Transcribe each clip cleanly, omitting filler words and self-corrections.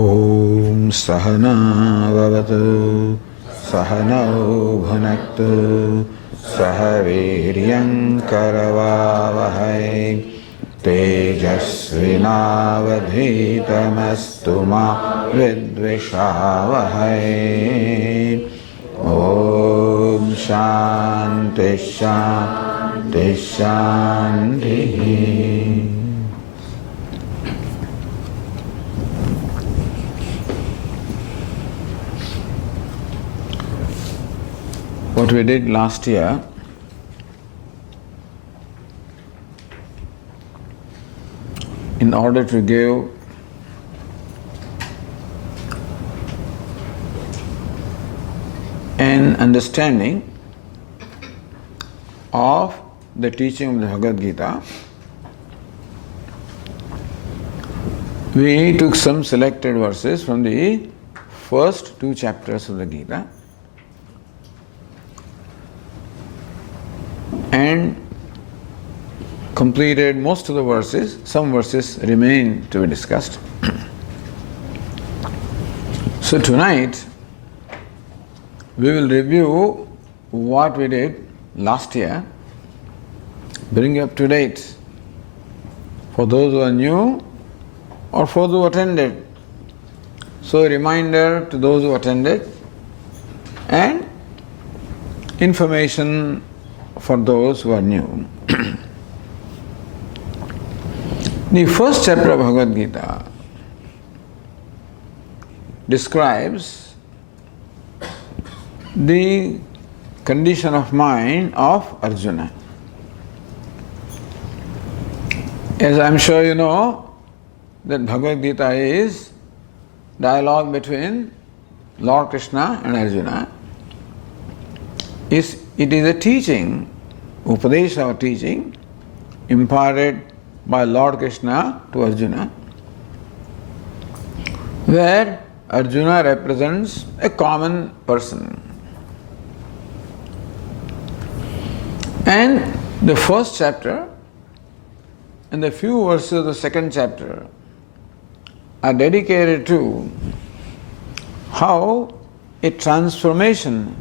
Om Sahana Vavatu Sahanau Bhunaktu Sahaviryam Karavavahai Tejasvinavadhitamastu ma vidvishavahai. Om Shanti Shanti Shanti. What we did last year, in order to give an understanding of the teaching of the Bhagavad Gita, we took some selected verses from the first two chapters of the Gita and completed most of the verses. Some verses remain to be discussed. So tonight we will review what we did last year, bring up to date for those who are new or for those who attended. So a reminder to those who attended and information for those who are new. The first chapter of Bhagavad Gita describes the condition of mind of Arjuna. As I am sure you know, that Bhagavad Gita is dialogue between Lord Krishna and Arjuna. It is a teaching, Upadesha or teaching, imparted by Lord Krishna to Arjuna, where Arjuna represents a common person. And the first chapter and the few verses of the second chapter are dedicated to how a transformation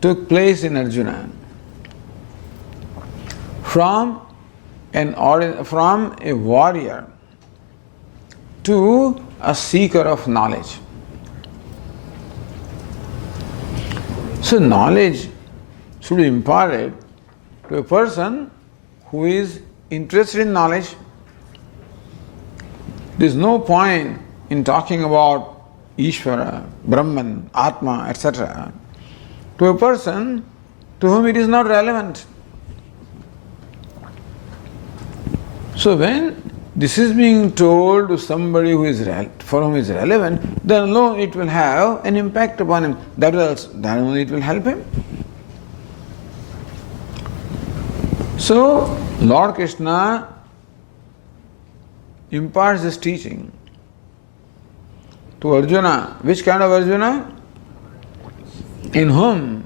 took place in Arjuna from a warrior to a seeker of knowledge. So knowledge should be imparted to a person who is interested in knowledge. There is no point in talking about Ishvara, Brahman, Atma, etc. to a person to whom it is not relevant. So when this is being told to somebody who is for whom it is relevant, then alone it will have an impact upon him. That only it will help him. So Lord Krishna imparts this teaching to Arjuna. Which kind of Arjuna? In whom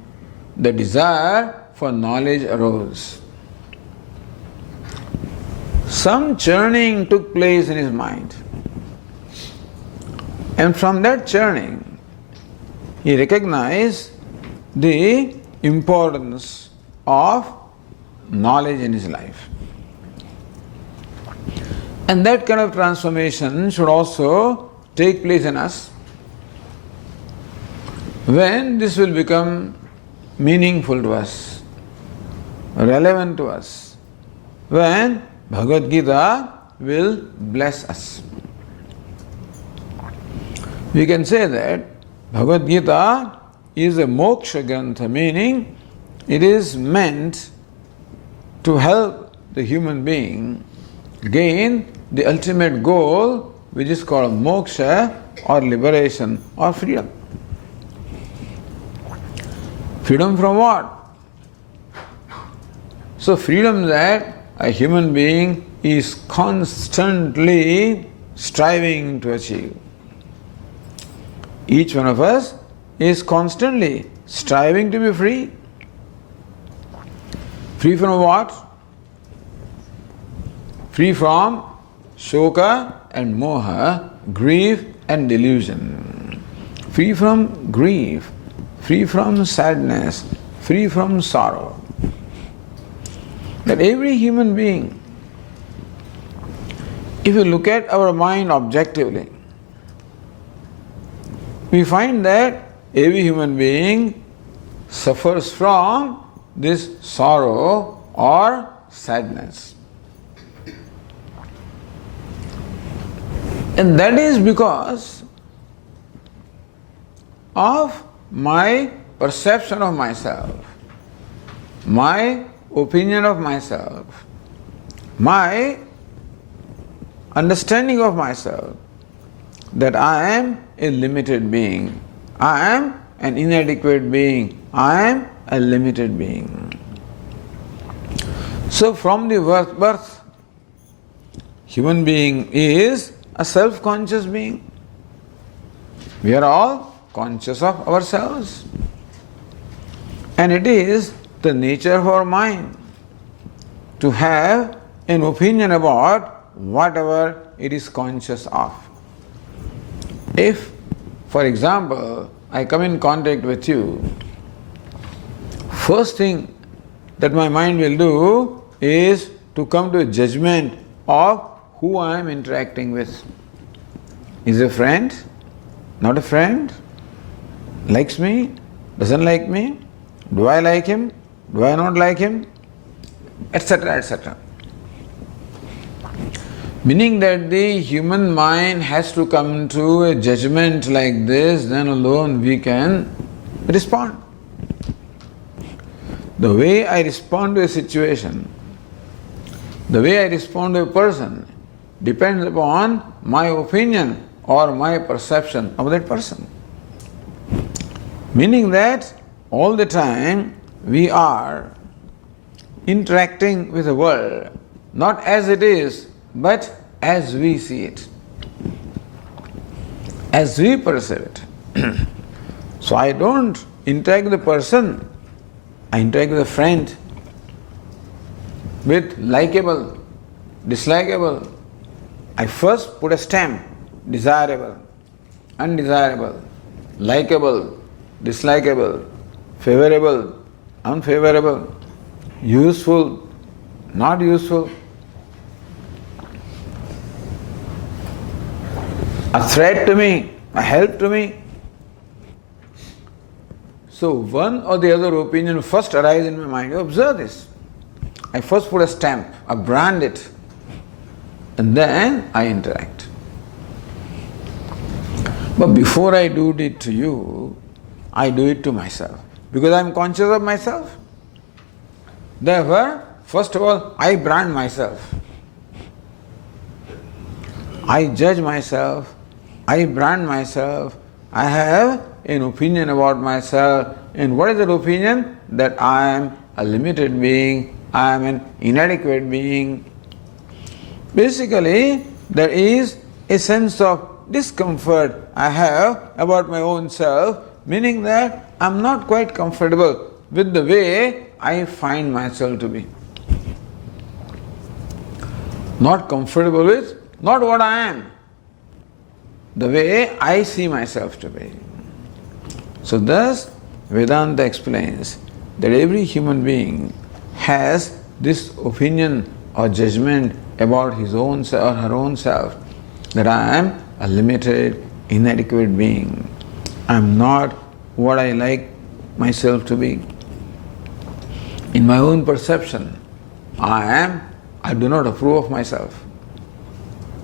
the desire for knowledge arose. Some churning took place in his mind. And from that churning, he recognized the importance of knowledge in his life. And that kind of transformation should also take place in us. When this will become meaningful to us, relevant to us, when Bhagavad Gita will bless us. We can say that Bhagavad Gita is a moksha grantha, meaning it is meant to help the human being gain the ultimate goal, which is called moksha or liberation or freedom. Freedom from what? So freedom that a human being is constantly striving to achieve. Each one of us is constantly striving to be free. Free from what? Free from shoka and moha, grief and delusion, free from grief, free from sadness, free from sorrow. That every human being, if you look at our mind objectively, we find that every human being suffers from this sorrow or sadness. And that is because of my perception of myself, my opinion of myself, my understanding of myself, that I am a limited being, I am an inadequate being, I am a limited being. So from the birth, human being is a self-conscious being. We are all conscious of ourselves. And it is the nature of our mind to have an opinion about whatever it is conscious of. If, for example, I come in contact with you, first thing that my mind will do is to come to a judgment of who I am interacting with. Is a friend? Not a friend? Likes me? Doesn't like me? Do I like him? Do I not like him? Etc., etc. Meaning that the human mind has to come to a judgment like this, then alone we can respond. The way I respond to a situation, the way I respond to a person, depends upon my opinion or my perception of that person. Meaning that all the time we are interacting with the world, not as it is, but as we see it, as we perceive it. So I don't interact with the person, I interact with a friend with likable, dislikable. I first put a stamp, desirable, undesirable, likable, dislikable, favorable, unfavorable, useful, not useful, a threat to me, a help to me. So one or the other opinion first arises in my mind. You observe this. I first put a stamp, I brand it, and then I interact. But before I do it to you, I do it to myself, because I am conscious of myself. Therefore, first of all, I brand myself. I judge myself, I brand myself, I have an opinion about myself. And what is that opinion? That I am a limited being, I am an inadequate being. Basically, there is a sense of discomfort I have about my own self, meaning that I am not quite comfortable with the way I find myself to be. Not comfortable with, not what I am, the way I see myself to be. So thus, Vedanta explains that every human being has this opinion or judgment about his own self or her own self, that I am a limited, inadequate being. I am not what I like myself to be. In my own perception, I do not approve of myself.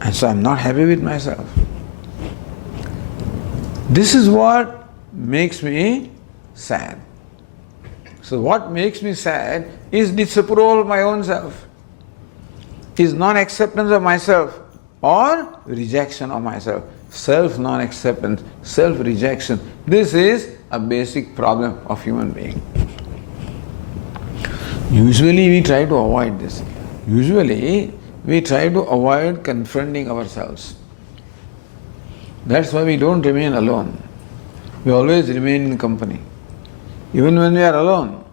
And so I am not happy with myself. This is what makes me sad. So what makes me sad is disapproval of my own self, is non-acceptance of myself or rejection of myself. Self-non-acceptance, self-rejection. This is a basic problem of human being. Usually we try to avoid this. Usually we try to avoid confronting ourselves. That's why we don't remain alone. We always remain in company. Even when we are alone,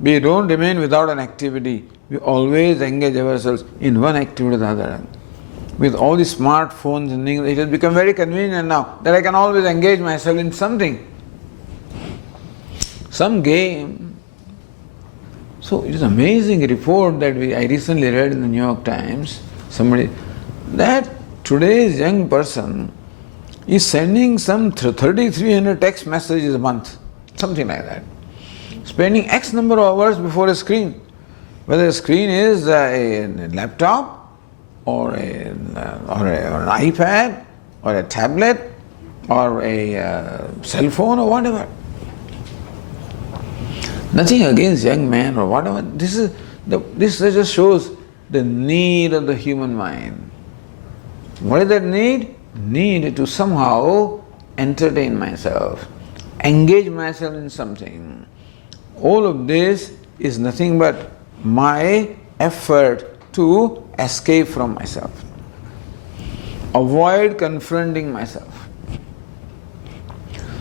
we don't remain without an activity. We always engage ourselves in one activity or the other. with all the smartphones and things, it has become very convenient now that I can always engage myself in something, some game. So it is an amazing report that I recently read in the New York Times, that today's young person is sending some 3,300 text messages a month, something like that, spending X number of hours before a screen, whether the screen is a laptop or an iPad or a tablet or a cell phone or whatever. Nothing against young men or whatever. This just shows the need of the human mind. What is that need? Need to somehow entertain myself, engage myself in something. All of this is nothing but my effort to escape from myself, avoid confronting myself.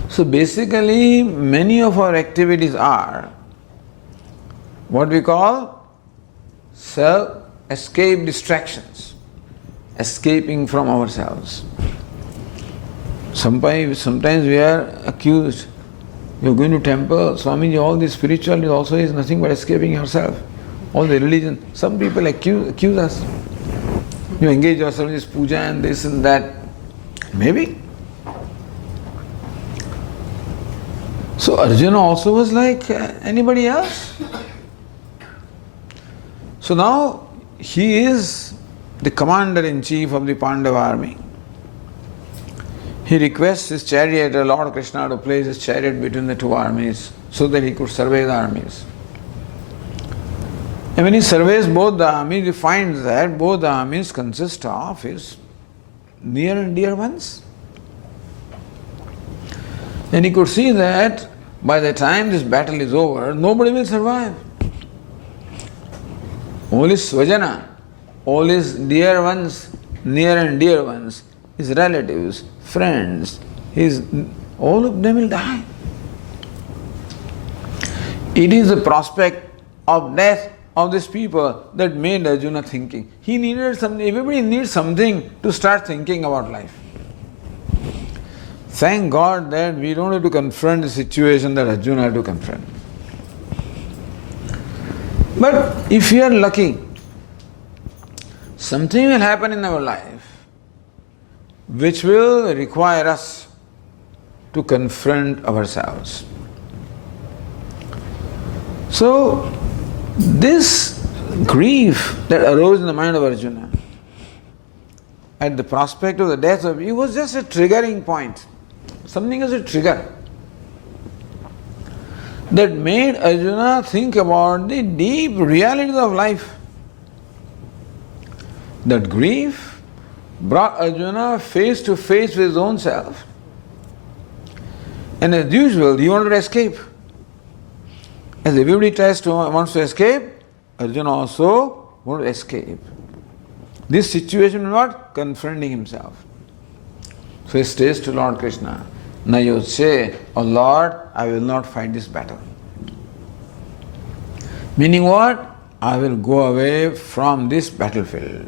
So basically, many of our activities are what we call self-escape distractions, escaping from ourselves. Sometimes we are accused, you are going to temple, Swamiji, all this spirituality also is nothing but escaping yourself. All the religion, some people accuse us. You engage yourself in this puja and this and that. Maybe. So Arjuna also was like anybody else. So now he is the commander-in-chief of the Pandava army. He requests his charioteer, Lord Krishna, to place his chariot between the two armies so that he could survey the armies. And when he surveys both the armies, he finds that both the armies consist of his near and dear ones. And he could see that by the time this battle is over, nobody will survive. All his swajana, all his dear ones, near and dear ones, his relatives, friends, all of them will die. It is the prospect of death of these people that made Arjuna thinking. He needed something, everybody needs something to start thinking about life. Thank God that we don't have to confront the situation that Arjuna had to confront. But if we are lucky, something will happen in our life which will require us to confront ourselves. So, this grief that arose in the mind of Arjuna at the prospect of the death of he was just a triggering point. Something as a trigger that made Arjuna think about the deep realities of life. That grief brought Arjuna face to face with his own self. And as usual, he wanted to escape. As everybody wants to escape, Arjuna also wanted to escape. This situation was not confronting himself. So he says to Lord Krishna, now you say, oh Lord, I will not fight this battle. Meaning what? I will go away from this battlefield.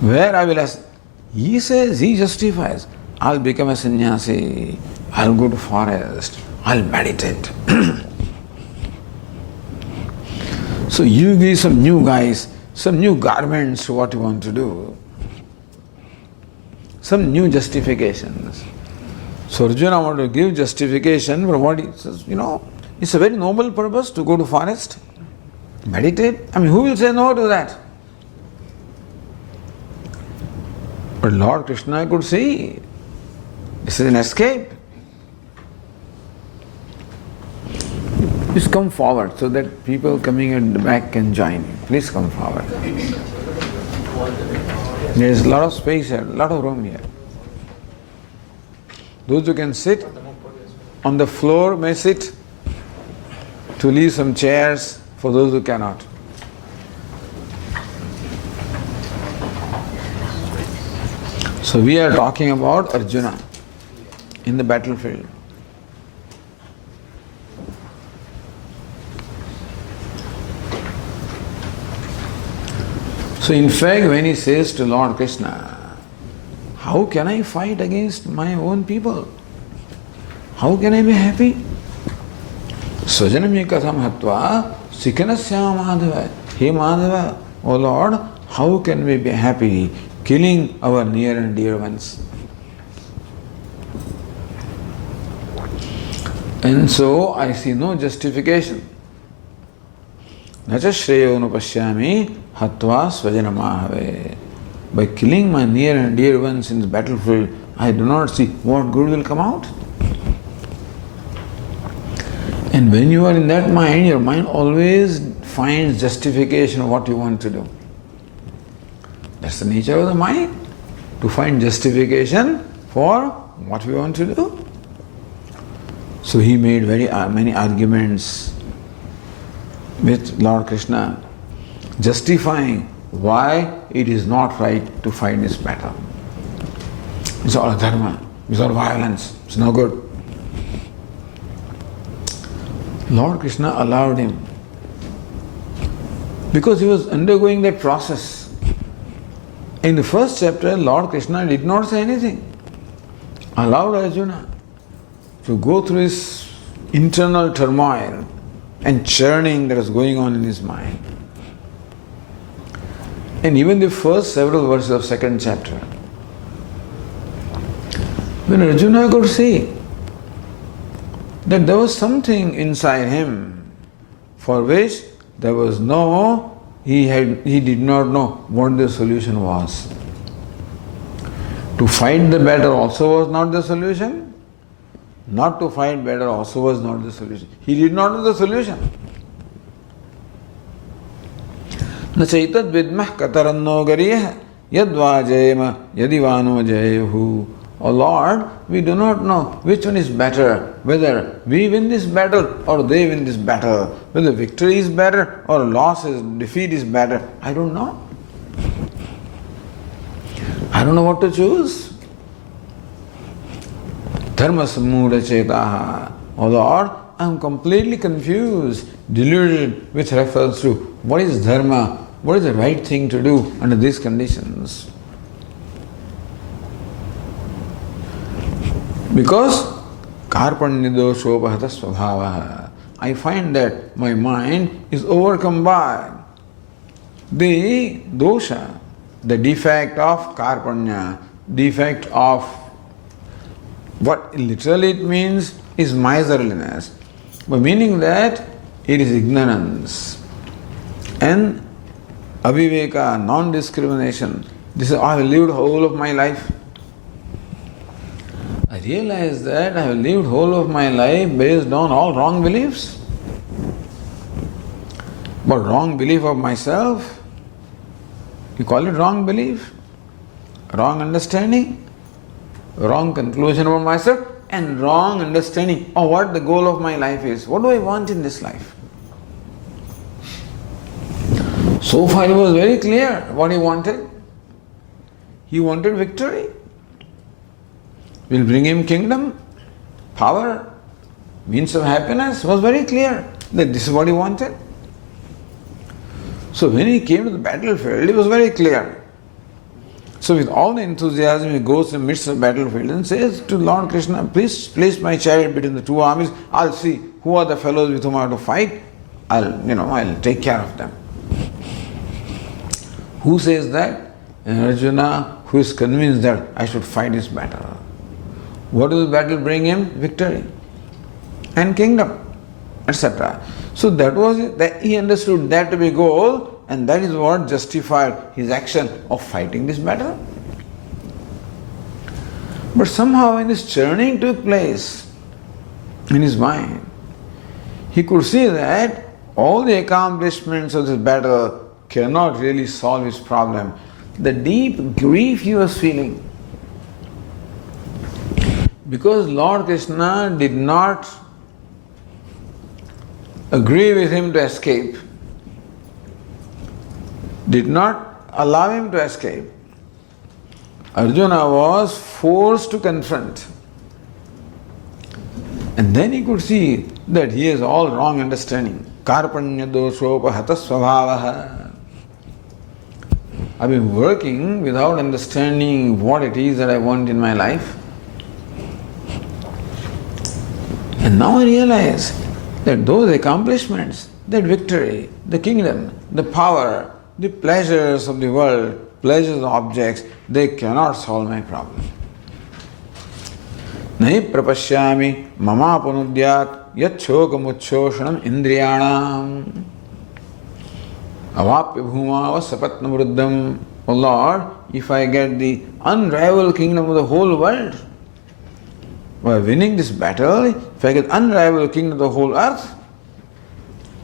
Where I will he says, he justifies, I'll become a sannyasi, I'll go to forest, I'll meditate. So you give some new guys, some new garments to what you want to do. Some new justifications. So Arjuna wanted to give justification for what he says, it's a very noble purpose to go to forest, meditate. I mean, who will say no to that? But Lord Krishna could see, this is an escape. Please come forward so that people coming at the back can join you. Please come forward. There is a lot of space here, a lot of room here. Those who can sit on the floor may sit, to leave some chairs for those who cannot. So we are talking about Arjuna in the battlefield. So in fact, when he says to Lord Krishna, how can I fight against my own people? How can I be happy? Swajanam katham hatva sikhanasya madhava. Hey Madhava, O Lord, how can we be happy killing our near and dear ones? And so I see no justification. Nacha shreyo nupashyami hatva swajanamahave. By killing my near and dear ones in the battlefield, I do not see what good will come out. And when you are in that mind, your mind always finds justification of what you want to do. That's the nature of the mind, to find justification for what we want to do. So he made very many arguments with Lord Krishna, justifying why it is not right to fight this battle. It's all dharma, it's all violence, it's no good. Lord Krishna allowed him because he was undergoing that process. In the first chapter, Lord Krishna did not say anything. Allowed Arjuna to go through his internal turmoil and churning that was going on in his mind. And even the first several verses of second chapter, when Arjuna could see that there was something inside him for which there was he did not know what the solution was. To fight the battle also was not the solution. Not to fight battle also was not the solution. He did not know the solution. Na chaitad vidmah kataranno gariyah yadva jayama yadivano jayahu. Oh Lord, we do not know which one is better, whether we win this battle or they win this battle, whether victory is better or defeat is better. I don't know. I don't know what to choose. Dharma sammuda chetaha. Oh Lord, I am completely confused, deluded with reference to what is dharma, what is the right thing to do under these conditions. Because karpanya doshopahata svabhavaha, I find that my mind is overcome by the dosha, the defect of karpanya, defect of what literally it means is miserliness, but meaning that it is ignorance and aviveka, non-discrimination. This is I have lived whole of my life. I realize that I have lived whole of my life based on all wrong beliefs. But wrong belief of myself, you call it wrong belief, wrong understanding, wrong conclusion about myself, and wrong understanding of what the goal of my life is. What do I want in this life? So far it was very clear what he wanted. He wanted victory. Will bring him kingdom, power, means of happiness. Was very clear that this is what he wanted. So when he came to the battlefield, it was very clear. So with all the enthusiasm, he goes in the midst of the battlefield and says to Lord Krishna, please place my chariot between the two armies. I'll see who are the fellows with whom I have to fight. I'll take care of them. Who says that? And Arjuna, who is convinced that I should fight this battle. What does the battle bring him? Victory and kingdom, etc. So that was it. That he understood that to be goal, and that is what justified his action of fighting this battle. But somehow when this churning took place in his mind, he could see that all the accomplishments of this battle cannot really solve his problem. The deep grief he was feeling, because Lord Krishna did not agree with him to escape, did not allow him to escape, Arjuna was forced to confront. And then he could see that he has all wrong understanding. Karpanya doshopahata svabhavaha. I've been working without understanding what it is that I want in my life. And now I realize that those accomplishments, that victory, the kingdom, the power, the pleasures of the world, pleasures of objects, they cannot solve my problem. Nahi prapashyami mamapanudyat yachhokamuchoshanam indriyanam avapya bhumava sapatnamruddham. O Lord, if I get the unrivaled kingdom of the whole world, by winning this battle, if I get unrivaled kingdom of the whole earth,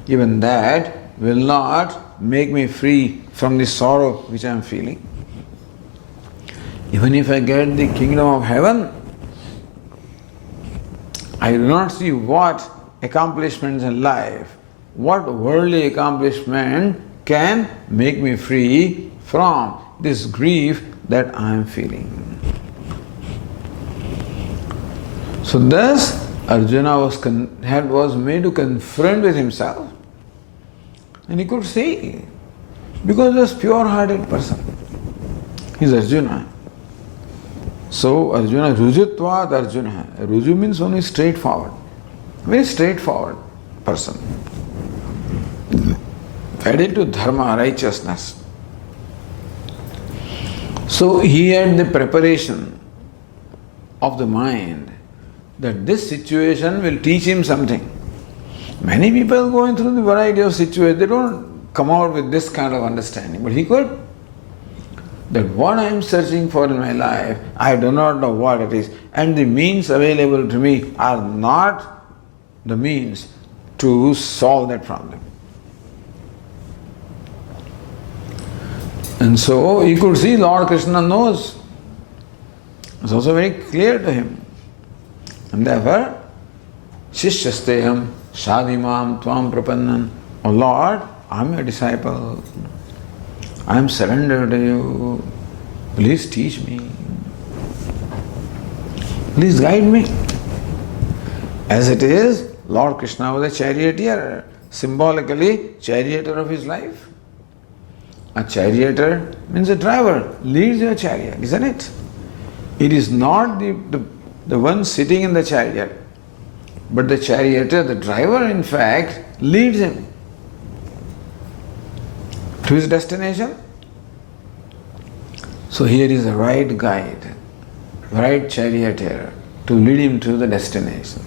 even that will not make me free from the sorrow which I am feeling. Even if I get the kingdom of heaven, I do not see what accomplishments in life, what worldly accomplishment can make me free from this grief that I am feeling. So thus Arjuna was made to confront with himself, and he could see, because he was a pure-hearted person. He is Arjuna. So Arjuna, Rujutvat Arjuna. Ruju means only straightforward. Very straightforward person. Added to dharma, righteousness. So he had the preparation of the mind that this situation will teach him something. Many people going through the variety of situations, they don't come out with this kind of understanding. But he could. That what I am searching for in my life, I do not know what it is. And the means available to me are not the means to solve that problem. And so he could see Lord Krishna knows. It's also very clear to him. And therefore, Shishyasteham Shadimam Tvam Prapannan. Oh Lord, I am your disciple. I am surrendered to you. Please teach me. Please guide me. As it is, Lord Krishna was a charioteer, symbolically charioteer of his life. A charioteer means a driver, leads your chariot, isn't it? It is not the one sitting in the chariot, but the charioteer, the driver in fact, leads him to his destination. So here is the right guide, right charioteer to lead him to the destination.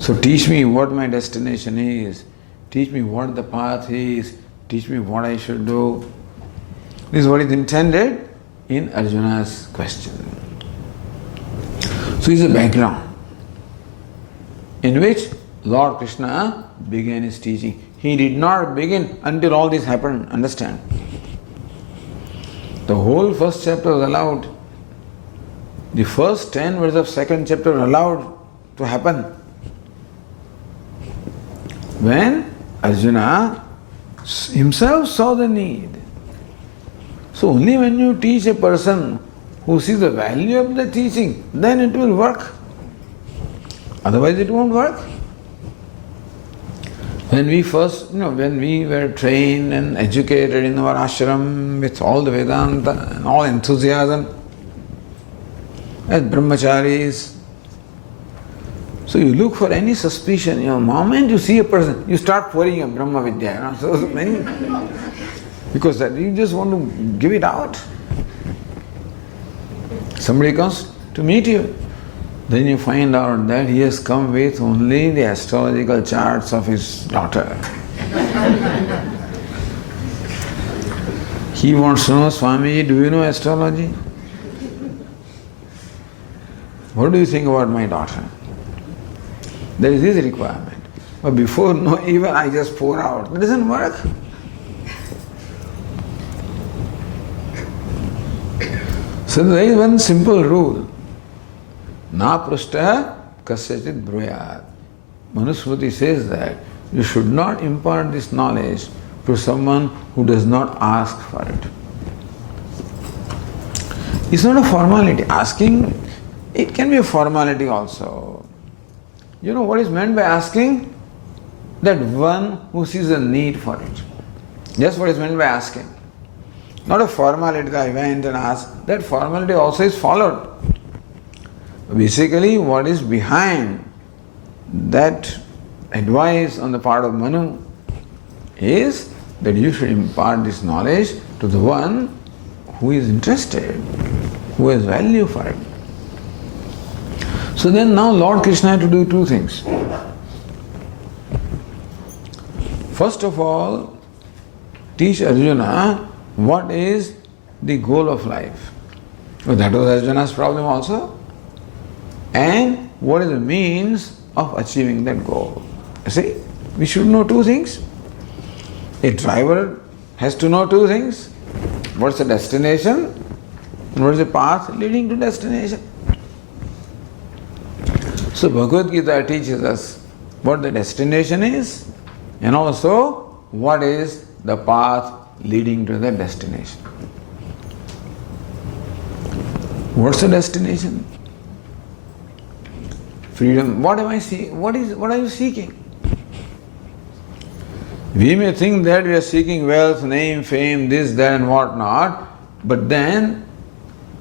So teach me what my destination is, teach me what the path is, teach me what I should do. This is what is intended in Arjuna's question. So this is a background in which Lord Krishna began his teaching. He did not begin until all this happened, understand? The whole first chapter was allowed. The first 10 verses of second chapter were allowed to happen. When Arjuna himself saw the need. So only when you teach a person who sees the value of the teaching, then it will work. Otherwise it won't work. When we when we were trained and educated in our ashram with all the Vedanta and all enthusiasm, as brahmacharis, so you look for any suspicion, the moment you see a person, you start pouring a Brahma Vidya, so many, because that you just want to give it out. Somebody comes to meet you, then you find out that he has come with only the astrological charts of his daughter. He wants to know, Swamiji, do you know astrology? What do you think about my daughter? That is his requirement. But before even I just pour out. It doesn't work. So there is one simple rule. Na prashta kasyachit bruyat. Manusmriti says that you should not impart this knowledge to someone who does not ask for it. It's not a formality. Asking, it can be a formality also. You know what is meant by asking? That one who sees a need for it. That's what is meant by asking. Not a formality that I went and asked. That formality also is followed. Basically, what is behind that advice on the part of Manu is that you should impart this knowledge to the one who is interested, who has value for it. So then now Lord Krishna had to do two things. First of all, teach Arjuna what is the goal of life. Well, that was Arjuna's problem also. And what is the means of achieving that goal. You see, we should know two things. A driver has to know two things. What's the destination and what is the path leading to destination. So Bhagavad Gita teaches us what the destination is and also what is the path leading to the destination. What's the destination? Freedom. What am I seeking? What are you seeking? We may think that we are seeking wealth, name, fame, this, that and what not, but then,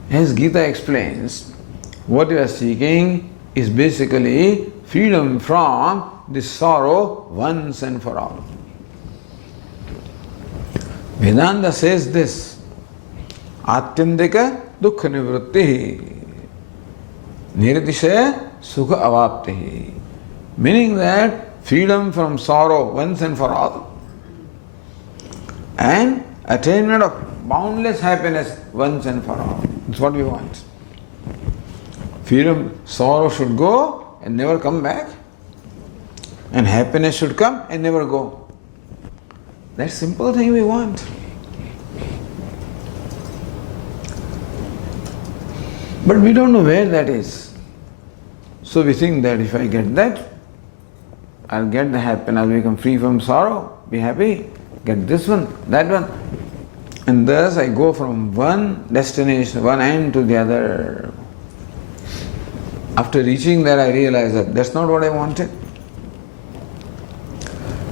as Gita explains, what you are seeking is basically freedom from this sorrow once and for all. Vedanta says this, Atyandika dukkha nivritti niratishaya sukha avapti, meaning that freedom from sorrow once and for all and attainment of boundless happiness once and for all. That's what we want. Freedom, sorrow should go and never come back, and happiness should come and never go. That simple thing we want. But we don't know where that is. So we think that if I get that, I'll get the happiness, I'll become free from sorrow, be happy, get this one, that one. And thus I go from one destination, one end to the other. After reaching there, I realize that that's not what I wanted.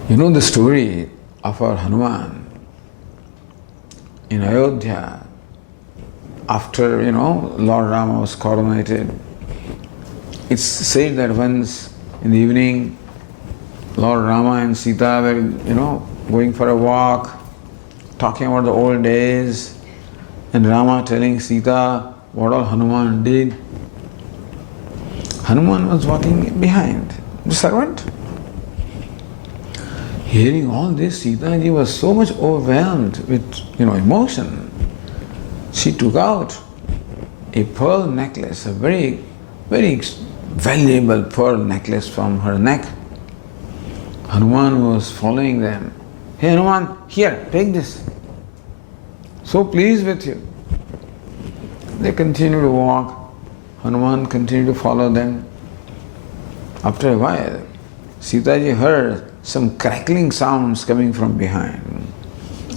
You know the story of our Hanuman in Ayodhya after, Lord Rama was coronated. It's said that once in the evening, Lord Rama and Sita were, going for a walk, talking about the old days, and Rama telling Sita what all Hanuman did. Hanuman was walking behind, the servant. Hearing all this, Sita ji was so much overwhelmed with, emotion. She took out a pearl necklace, a very, very valuable pearl necklace from her neck. Hanuman was following them. Hey Hanuman, here, take this. So pleased with you. They continued to walk. Hanuman continued to follow them. After a while, Sita ji heard some crackling sounds coming from behind.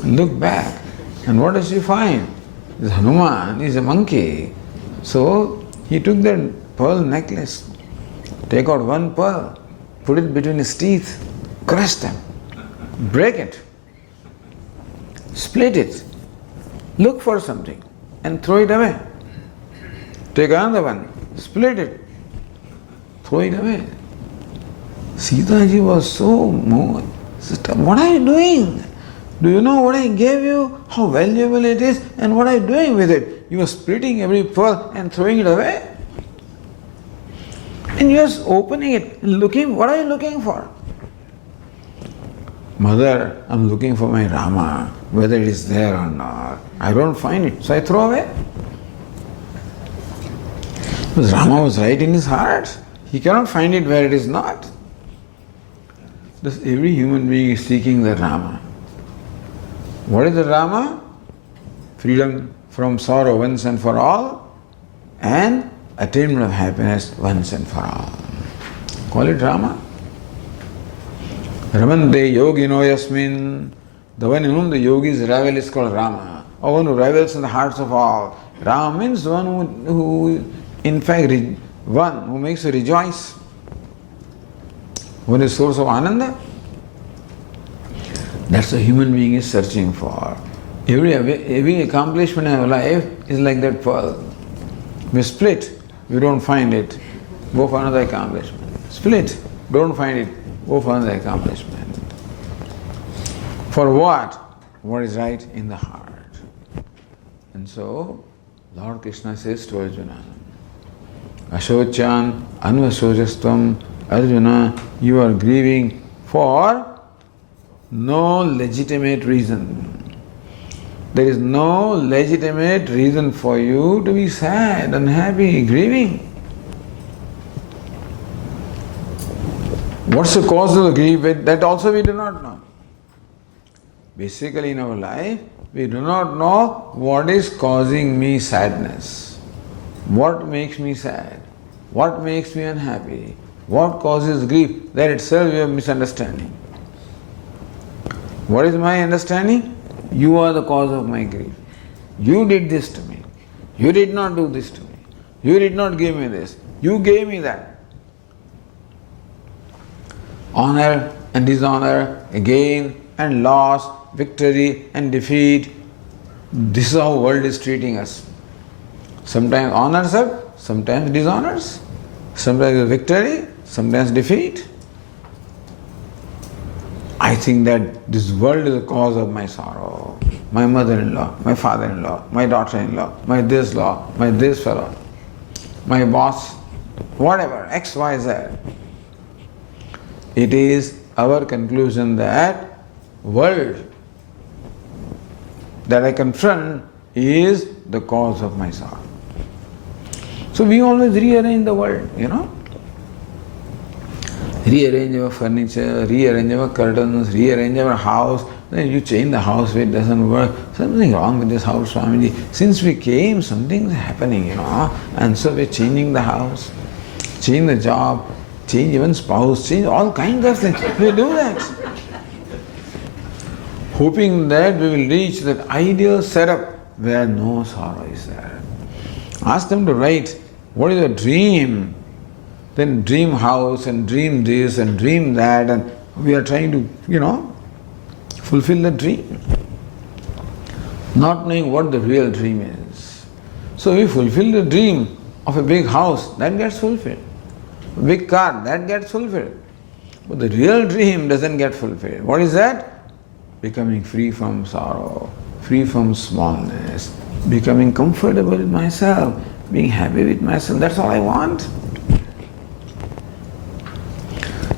Looked back, and what does she find? This Hanuman is a monkey. So he took that pearl necklace, take out one pearl, put it between his teeth, crush them, break it, split it, look for something and throw it away. Take another one, split it, throw it away. Sita ji was so moved. Sister, what are you doing? Do you know what I gave you? How valuable it is? And what are you doing with it? You are splitting every pearl and throwing it away? And you are opening it and looking, what are you looking for? Mother, I'm looking for my Rama, whether it is there or not. I don't find it, so I throw away. Because Rama was right in his heart. He cannot find it where it is not. Thus every human being is seeking the Rama. What is the Rama? Freedom from sorrow once and for all and attainment of happiness once and for all. Call it Rama. Ramante yogino yasmin. The one in whom the yogis revel is called Rama. Or one who revels in the hearts of all. Rama means one who in fact, one who makes you rejoice. One is source of ananda. That's what a human being is searching for. Every accomplishment in our life is like that pearl. We split, we don't find it, go for another accomplishment. Split, don't find it, go for another accomplishment. For what? What is right in the heart. And so, Lord Krishna says to Arjuna, Ashochan anvasojastvam, Arjuna, you are grieving for no legitimate reason. There is no legitimate reason for you to be sad, unhappy, grieving. What's the cause of the grief? That also we do not know. Basically in our life, we do not know what is causing me sadness. What makes me sad? What makes me unhappy? What causes grief? That itself we have misunderstanding. What is my understanding? You are the cause of my grief. You did this to me. You did not do this to me. You did not give me this. You gave me that. Honor and dishonor, gain and loss, victory and defeat. This is how the world is treating us. Sometimes honors us, sometimes dishonors. Sometimes victory, sometimes defeat. I think that this world is the cause of my sorrow. My mother-in-law, my father-in-law, my daughter-in-law, my this law, my this fellow, my boss, whatever, X, Y, Z. It is our conclusion that world that I confront is the cause of my sorrow. So we always rearrange the world, Rearrange our furniture, rearrange our curtains, rearrange our house. Then you change the house, it doesn't work. Something wrong with this house, Swamiji. Since we came, something's happening, And so we're changing the house, change the job, change even spouse, change all kinds of things. We do that. Hoping that we will reach that ideal setup where no sorrow is there. Ask them to write, what is your dream? Then dream house and dream this and dream that, and we are trying to, fulfill the dream. Not knowing what the real dream is. So we fulfill the dream of a big house, that gets fulfilled. A big car, that gets fulfilled. But the real dream doesn't get fulfilled. What is that? Becoming free from sorrow, free from smallness, becoming comfortable with myself, being happy with myself. That's all I want.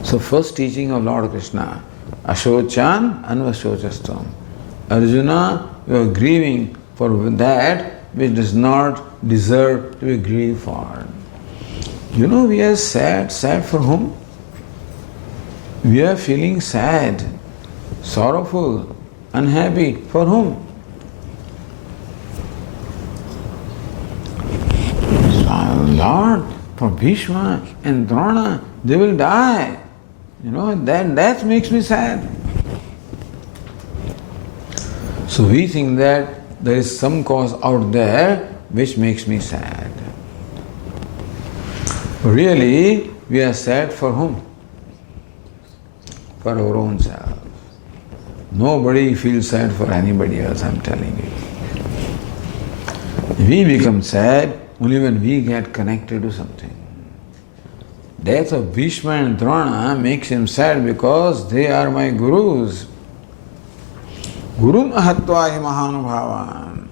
So first teaching of Lord Krishna, Ashochan anvasojastvam. Arjuna, you are grieving for that which does not deserve to be grieved for. We are sad. Sad for whom? We are feeling sad, sorrowful, unhappy. For whom? Lord, for Bhishma and Drona, they will die. That makes me sad. So we think that there is some cause out there which makes me sad. Really, we are sad for whom? For our own self. Nobody feels sad for anybody else, I'm telling you. We become sad only when we get connected to something. Death of Bhishma and Drona makes him sad because they are my gurus. Gurun ahatvahi mahanubhavan.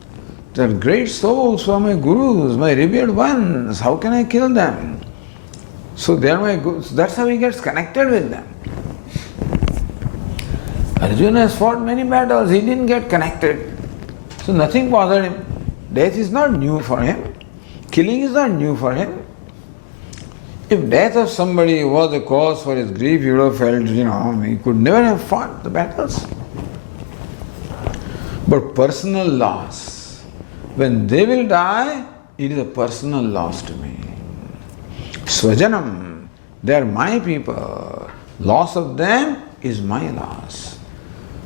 They are great souls who are my gurus, my revered ones. How can I kill them? So they are my gurus. That's how he gets connected with them. Arjuna has fought many battles. He didn't get connected. So nothing bothered him. Death is not new for him. Killing is not new for him. If death of somebody was the cause for his grief, he would have felt, he could never have fought the battles. But personal loss, when they will die, it is a personal loss to me. Swajanam, they are my people. Loss of them is my loss.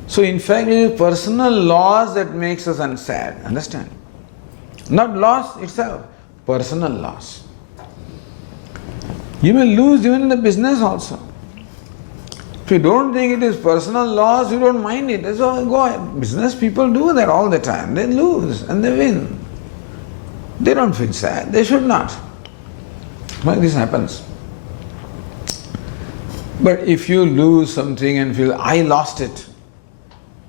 So in fact, it is personal loss that makes us unsad. Understand? Not loss itself, personal loss. You may lose even in the business also. If you don't think it is personal loss, you don't mind it. So go ahead. Business people do that all the time. They lose and they win. They don't feel sad. They should not. Why this happens? But if you lose something and feel, I lost it.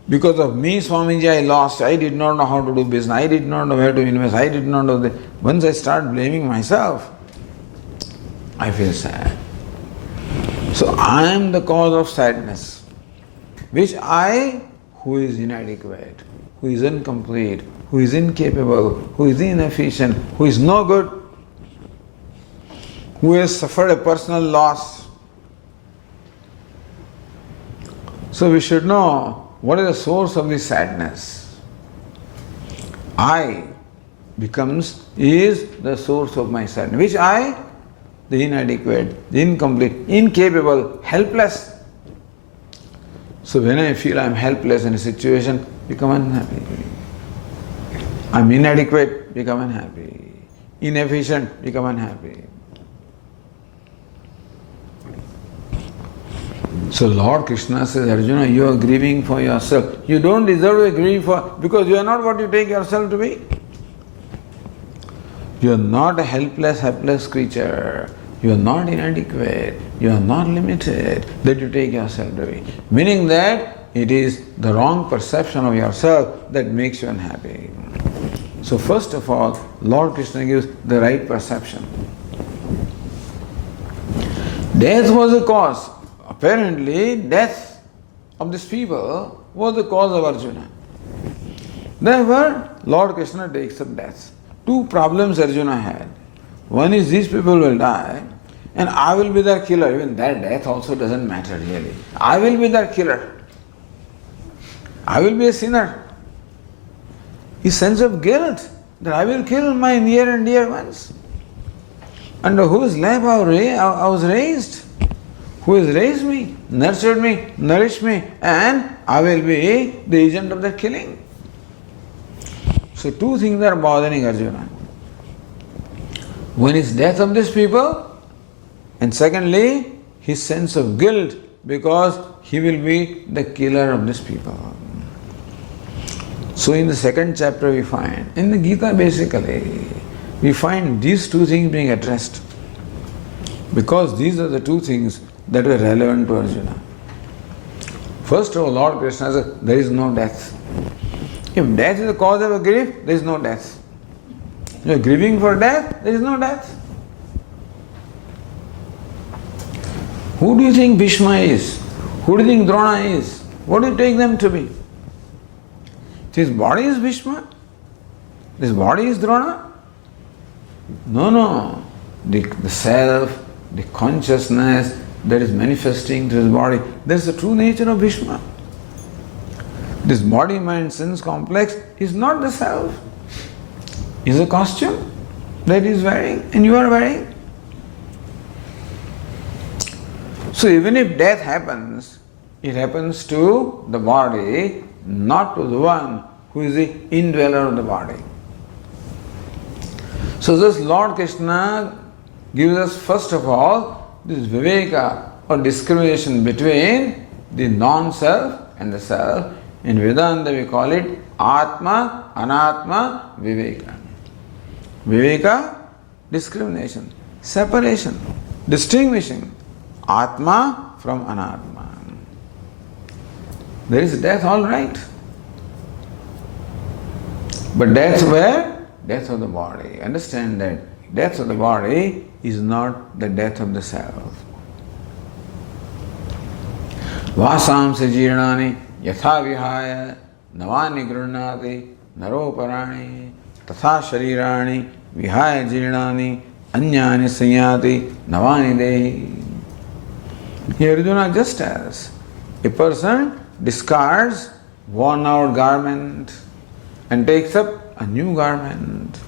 Because of me, Swamiji, I lost. I did not know how to do business. I did not know where to invest. I did not know that. Once I start blaming myself, I feel sad. So I am the cause of sadness, which I, who is inadequate, who is incomplete, who is incapable, who is inefficient, who is no good, who has suffered a personal loss. So we should know what is the source of this sadness. I is the source of my sadness. Which I? The inadequate, the incomplete, incapable, helpless. So when I feel I am helpless in a situation, become unhappy. I am inadequate, become unhappy. Inefficient, become unhappy. So Lord Krishna says, Arjuna, you are grieving for yourself. You don't deserve to grieve for, because you are not what you take yourself to be. You are not a helpless creature. You are not inadequate. You are not limited that you take yourself to be. Meaning that it is the wrong perception of yourself that makes you unhappy. So first of all, Lord Krishna gives the right perception. Death was the cause. Apparently, death of these people was the cause of Arjuna. Therefore, Lord Krishna takes up death. Two problems Arjuna had. One is these people will die and I will be their killer. Even their death also doesn't matter really. I will be their killer. I will be a sinner. His sense of guilt that I will kill my near and dear ones. Under whose lap I was raised. Who has raised me, nurtured me, nourished me, and I will be the agent of their killing. So two things are bothering Arjuna. One is death of these people, and secondly, his sense of guilt because he will be the killer of these people. So in the second chapter we find, in the Gita basically, we find these two things being addressed. Because these are the two things that were relevant to Arjuna. First of all, Lord Krishna says, there is no death. If death is the cause of a grief, there is no death. If you are grieving for death, there is no death. Who do you think Bhishma is? Who do you think Drona is? What do you take them to be? This body is Bhishma? This body is Drona? No. The self, the consciousness that is manifesting through his body, that is the true nature of Bhishma. This body, mind, sense complex is not the self. It is a costume that he is wearing and you are wearing. So even if death happens, it happens to the body, not to the one who is the indweller of the body. So this Lord Krishna gives us first of all this viveka or discrimination between the non-self and the self. In Vedanta we call it Atma, Anatma, Viveka. Viveka, discrimination, separation, distinguishing Atma from Anatma. There is death, all right. But death where? Death of the body. Understand that death of the body is not the death of the self. Vasamsa jirnani yatha vihaya navani grunati naroparani tatha sharirani vihaya jirnani anyani sanyati navani dehi. Here Arjuna, just as a person discards worn out garment and takes up a new garment.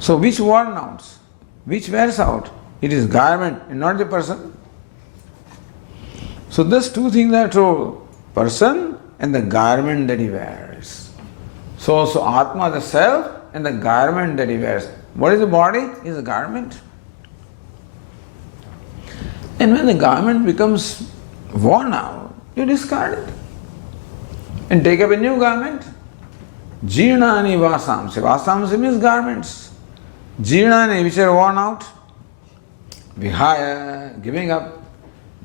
So which worn out? Which wears out? It is garment and not the person. So these two things are true. Person and the garment that he wears. So Atma, the self, and the garment that he wears. What is the body? Is a garment. And when the garment becomes worn out, you discard it and take up a new garment. Jirnani vasamsi. Vasamsi means garments. Jirnani, which are worn out. Vihaya, giving up.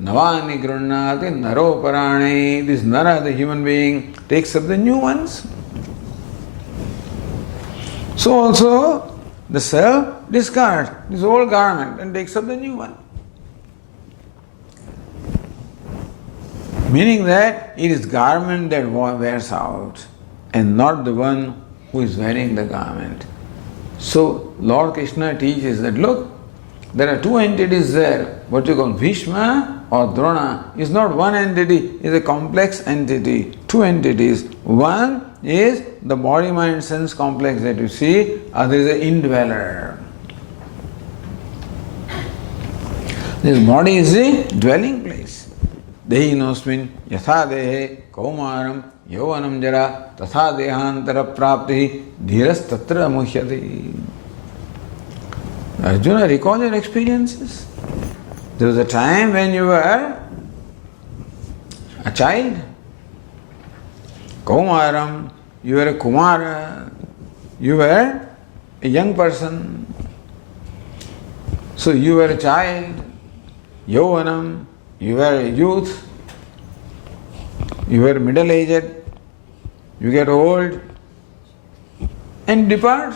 Navani grunnati naro parani. This nara, the human being, takes up the new ones. So also, the self discards this old garment and takes up the new one. Meaning that it is garment that wears out and not the one who is wearing the garment. So Lord Krishna teaches that look, there are two entities there. What you call Bhishma or Drona is not one entity, it is a complex entity. Two entities. One is the body, mind, sense complex that you see, other is the indweller. This body is the dwelling place. Dehinosmin yatha dehe kaumaram yovanam jara tatha dehantara prapti dhiras tatra muhyati. Arjuna, recall your experiences. There was a time when you were a child. Kaumaram, you were a Kumara, you were a young person. So you were a child. Yovanam, you were a youth. You were middle-aged. You get old and depart.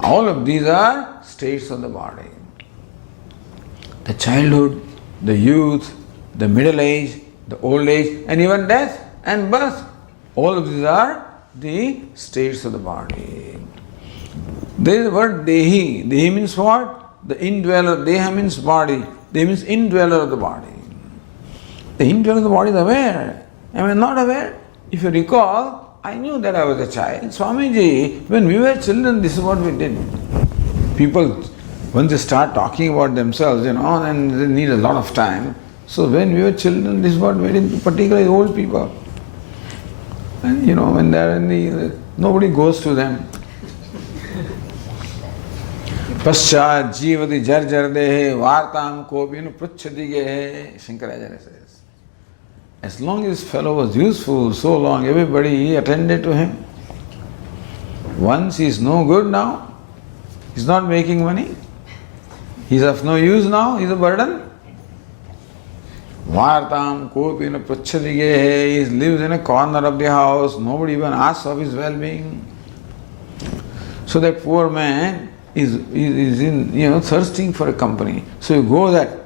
All of these are states of the body. The childhood, the youth, the middle age, the old age, and even death and birth. All of these are the states of the body. There is the word Dehi. Dehi means what? The indweller. Deha means body. Dehi means indweller of the body. The indweller of the body is aware. Am I not aware? If you recall, I knew that I was a child. Swamiji, when we were children, this is what we did. People, when they start talking about themselves, and they need a lot of time. So when we were children, this is what we did, particularly old people. And when they are in the, nobody goes to them. Paschat jivati jarjar dehe vartam kopinu pruchhati gehe. Shankaracharya says. As long as this fellow was useful, so long everybody attended to him. Once he is no good now, he is not making money, he is of no use now, he is a burden. Vartam kopinu pruchhati gehe. He lives in a corner of the house, nobody even asks of his well-being. So that poor man is in thirsting for a company. So you go there,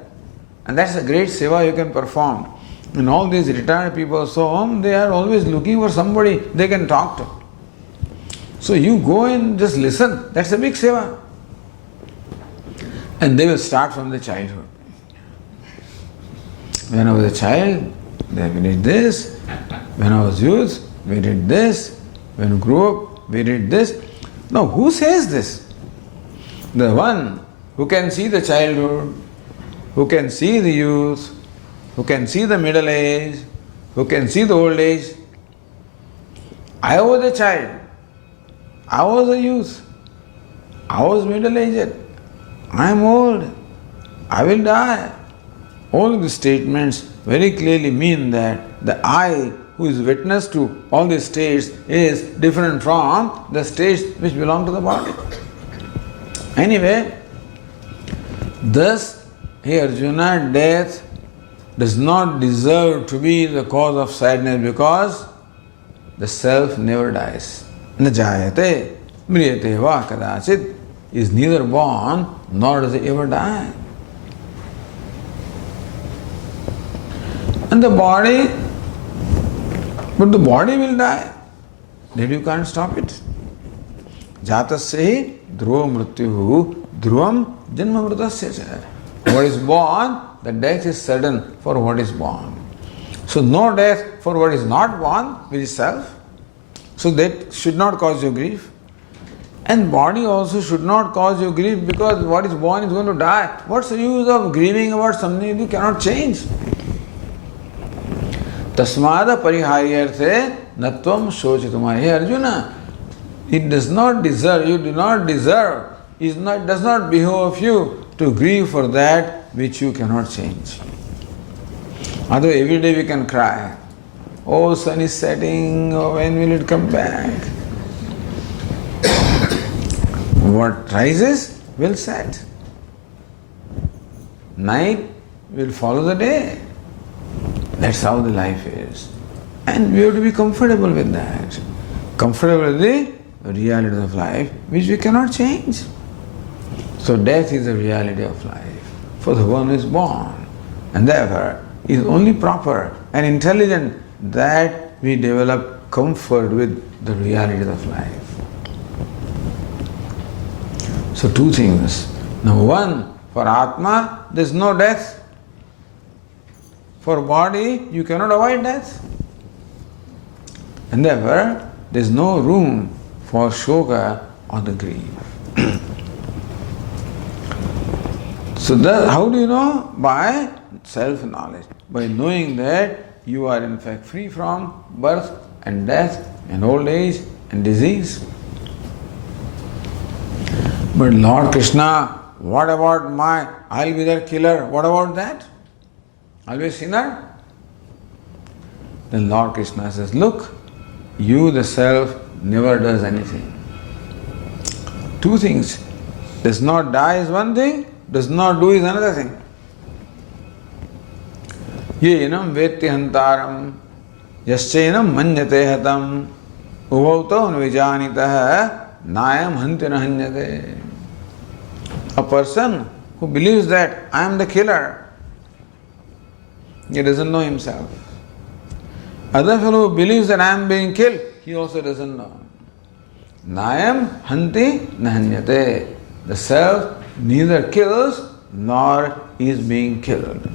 and that's a great seva you can perform. And all these retired people so they are always looking for somebody they can talk to. So you go and just listen. That's a big seva. And they will start from the childhood. When I was a child, we did this. When I was youth, we did this. When we grew up, we did this. Now who says this? The one who can see the childhood, who can see the youth, who can see the middle age, who can see the old age. I was a child, I was a youth, I was middle-aged, I am old, I will die. All of these statements very clearly mean that the I who is witness to all these states is different from the states which belong to the body. Anyway, thus, hey Arjuna, death does not deserve to be the cause of sadness because the self never dies. Na jayate, mriyate va kadachit is neither born nor does it ever die. And the body, but the body will die. Then you can't stop it. Jatasya dhruva mrityuhu dhruvam janma mritasya. What is born, the death is certain for what is born. So no death for what is not born, which is self. So that should not cause you grief. And body also should not cause you grief because what is born is going to die. What's the use of grieving about something you cannot change? Tasmada pariharyarthe natvam shochitumai. Hey Arjuna, it does not deserve, you do not deserve, does not behove of you to grieve for that which you cannot change. Although every day we can cry, oh, sun is setting, oh, when will it come back? What rises will set. Night will follow the day. That's how the life is. And we have to be comfortable with that. Comfortable with the realities of life, which we cannot change. So death is the reality of life for the one who is born. And therefore, it is only proper and intelligent that we develop comfort with the realities of life. So two things. Number one, for Atma, there is no death. For body, you cannot avoid death. And therefore, there is no room for shoka or the grief. So how do you know? By self-knowledge. By knowing that you are in fact free from birth and death and old age and disease. But Lord Krishna, what about I'll be their killer, what about that? I'll be a sinner? Then Lord Krishna says, look, you the self never does anything. Two things. Does not die is one thing, does not do is another thing. Yenam vetti hantaram, yaschainam manyate hatam, ubhauto nvijanitah, nayam hantina hanyate. A person who believes that I am the killer, he doesn't know himself. Other fellow who believes that I am being killed, he also doesn't know. Nayam hanti nahanyate. The self neither kills nor is being killed.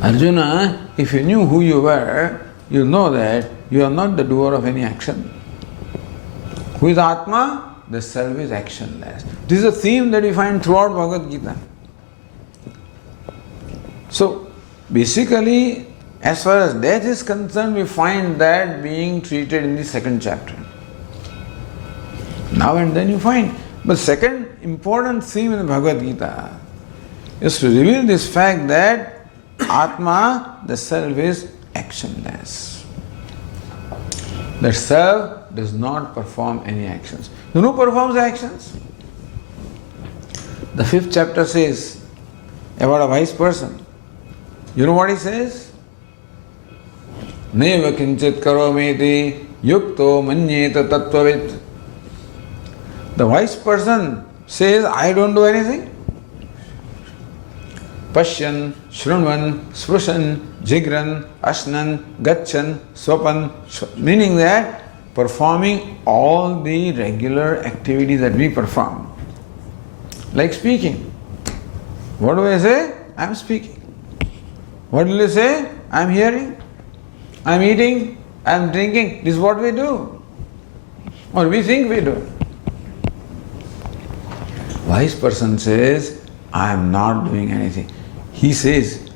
Arjuna, if you knew who you were, you know that you are not the doer of any action. Who is Atma? The self is actionless. This is a theme that we find throughout Bhagavad Gita. So, basically, as far as death is concerned, we find that being treated in the second chapter. Now and then you find. But second important theme in the Bhagavad Gita is to reveal this fact that Atma, the self, is actionless. The self does not perform any actions. You know who performs actions? The fifth chapter says about a wise person. You know what he says? Neva kinchit karometi yukto manyeta tattvavit. The wise person says, I don't do anything. Pashyan, Shrunvan, Spushan, Jigran, Ashnan, Gachan, Swapan, meaning that performing all the regular activities that we perform. Like speaking. What do I say? I am speaking. What will you say? I am hearing. I am eating. I am drinking. This is what we do. Or we think we do. Wise person says, I am not doing anything. He says,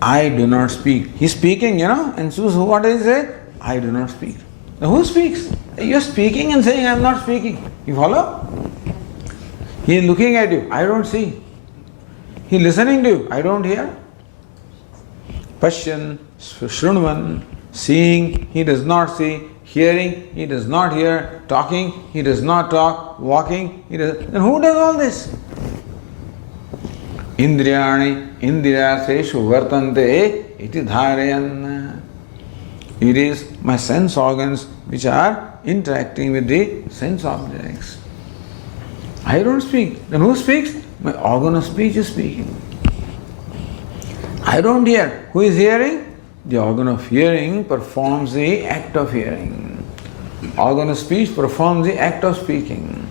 I do not speak. He's speaking, and so what does he say? I do not speak. Now who speaks? You're speaking and saying, I am not speaking. You follow? He is looking at you. I don't see. He is listening to you. I don't hear. Pashyan, Shrunvan, seeing, he does not see. Hearing, he does not hear. Talking, he does not talk. Walking, he does. Then who does all this? Indriyani indriyaseshu vartante iti dharayan. It is my sense organs which are interacting with the sense objects. I don't speak. Then who speaks? My organ of speech is speaking. I don't hear. Who is hearing? The organ of hearing performs the act of hearing. Organ of speech performs the act of speaking.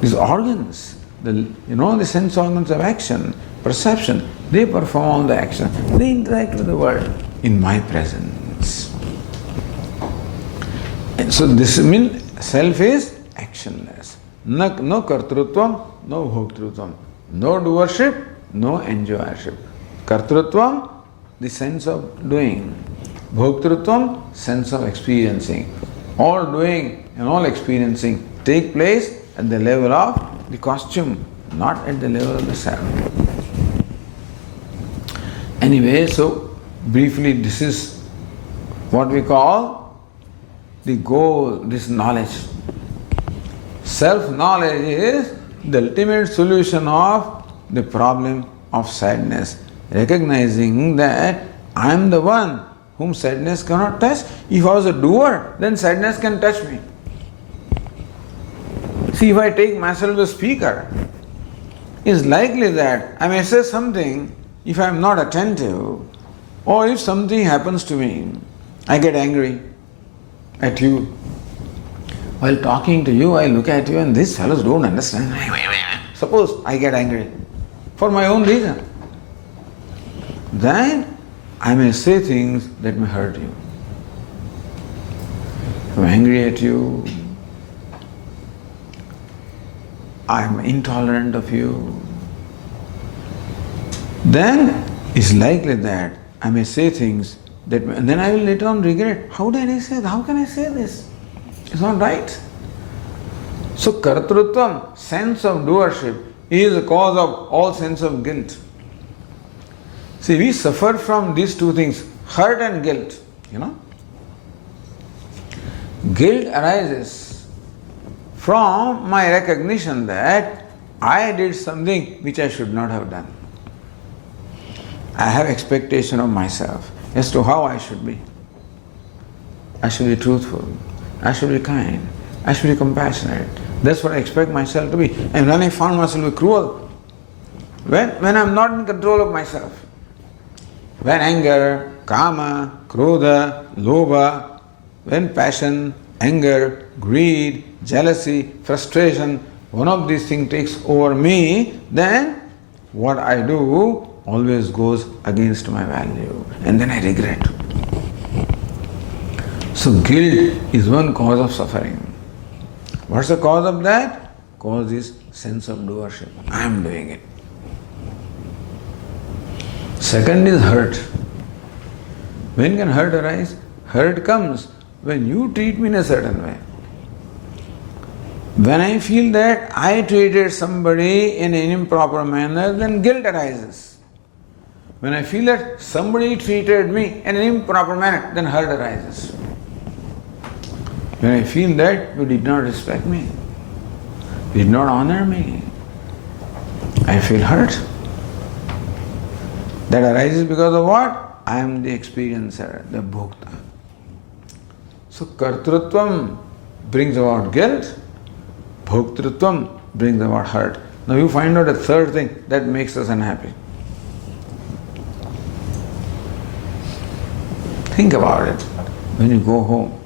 These organs, the sense organs of action, perception, they perform all the action. They interact with the world in my presence. And so this means self is actionless. No kartrutvam, no bhoktrutvam. No doership, no enjoyership. Kartrutvam, the sense of doing. Bhoktrutvam, sense of experiencing. All doing and all experiencing take place at the level of the costume, not at the level of the self. Anyway, so briefly, this is what we call the goal, this knowledge. Self-knowledge is the ultimate solution of the problem of sadness. Recognizing that I am the one whom sadness cannot touch. If I was a doer, then sadness can touch me. See, if I take myself as a speaker, it's likely that I may say something if I am not attentive, or if something happens to me, I get angry at you. While talking to you, I look at you and these fellows don't understand. Suppose I get angry for my own reason. Then I may say things that may hurt you. If I'm angry at you, I'm intolerant of you, then it's likely that I may say things that and then I will later on regret. How did I say that? How can I say this? It's not right. So kartrutvam, sense of doership, is the cause of all sense of guilt. See, we suffer from these two things, hurt and guilt, Guilt arises from my recognition that I did something which I should not have done. I have expectation of myself as to how I should be. I should be truthful. I should be kind. I should be compassionate. That's what I expect myself to be. And when I found myself to be cruel, when I'm not in control of myself, when anger, kama, krodha, lobha, when passion, anger, greed, jealousy, frustration, one of these things takes over me, then what I do always goes against my value. And then I regret. So guilt is one cause of suffering. What's the cause of that? Cause is sense of doership. I am doing it. Second is hurt. When can hurt arise? Hurt comes when you treat me in a certain way. When I feel that I treated somebody in an improper manner, then guilt arises. When I feel that somebody treated me in an improper manner, then hurt arises. When I feel that you did not respect me, did not honor me, I feel hurt. That arises because of what? I am the experiencer, the bhokta. So kartrutvam brings about guilt, bhoktrutvam brings about hurt. Now you find out a third thing that makes us unhappy. Think about it. When you go home,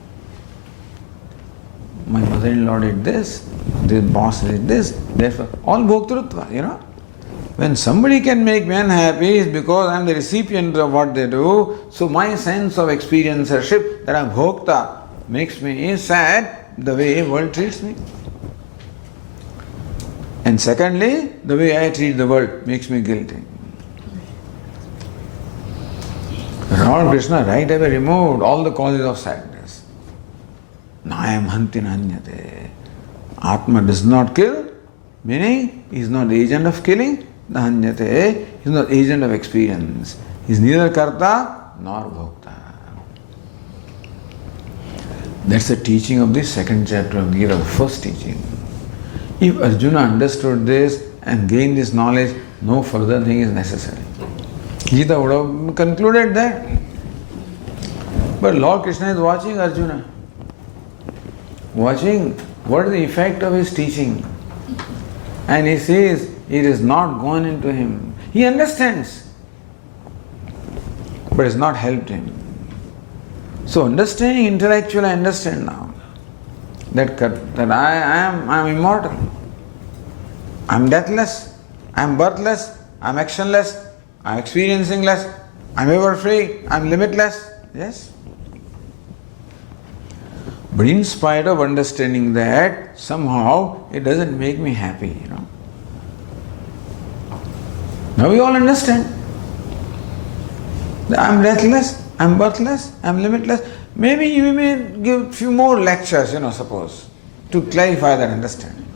my mother-in-law did this, the boss did this, therefore, all bhoktrutva, When somebody can make me unhappy, it's because I am the recipient of what they do. So my sense of experiencership, that I am bhokta, makes me sad the way the world treats me. And secondly, the way I treat the world makes me guilty. Lord Krishna right away removed all the causes of sadness. Nayam hanti nanyate. Atma does not kill, meaning he is not the agent of killing. Nanyate, he is not agent of experience. He is neither karta nor bhokta. That's the teaching of the second chapter of Gita, the first teaching. If Arjuna understood this and gained this knowledge, no further thing is necessary. Gita would have concluded that. But Lord Krishna is watching Arjuna, watching what is the effect of his teaching. And he sees it is not gone into him. He understands, but it's not helped him. So understanding intellectually, I understand now that I am immortal. I am deathless. I am birthless. I am actionless. I am experiencing less. I am ever free. I am limitless. Yes. But in spite of understanding that, somehow it doesn't make me happy, Now we all understand that I am deathless, I am birthless, I am limitless. Maybe you may give few more lectures, suppose, to clarify that understanding.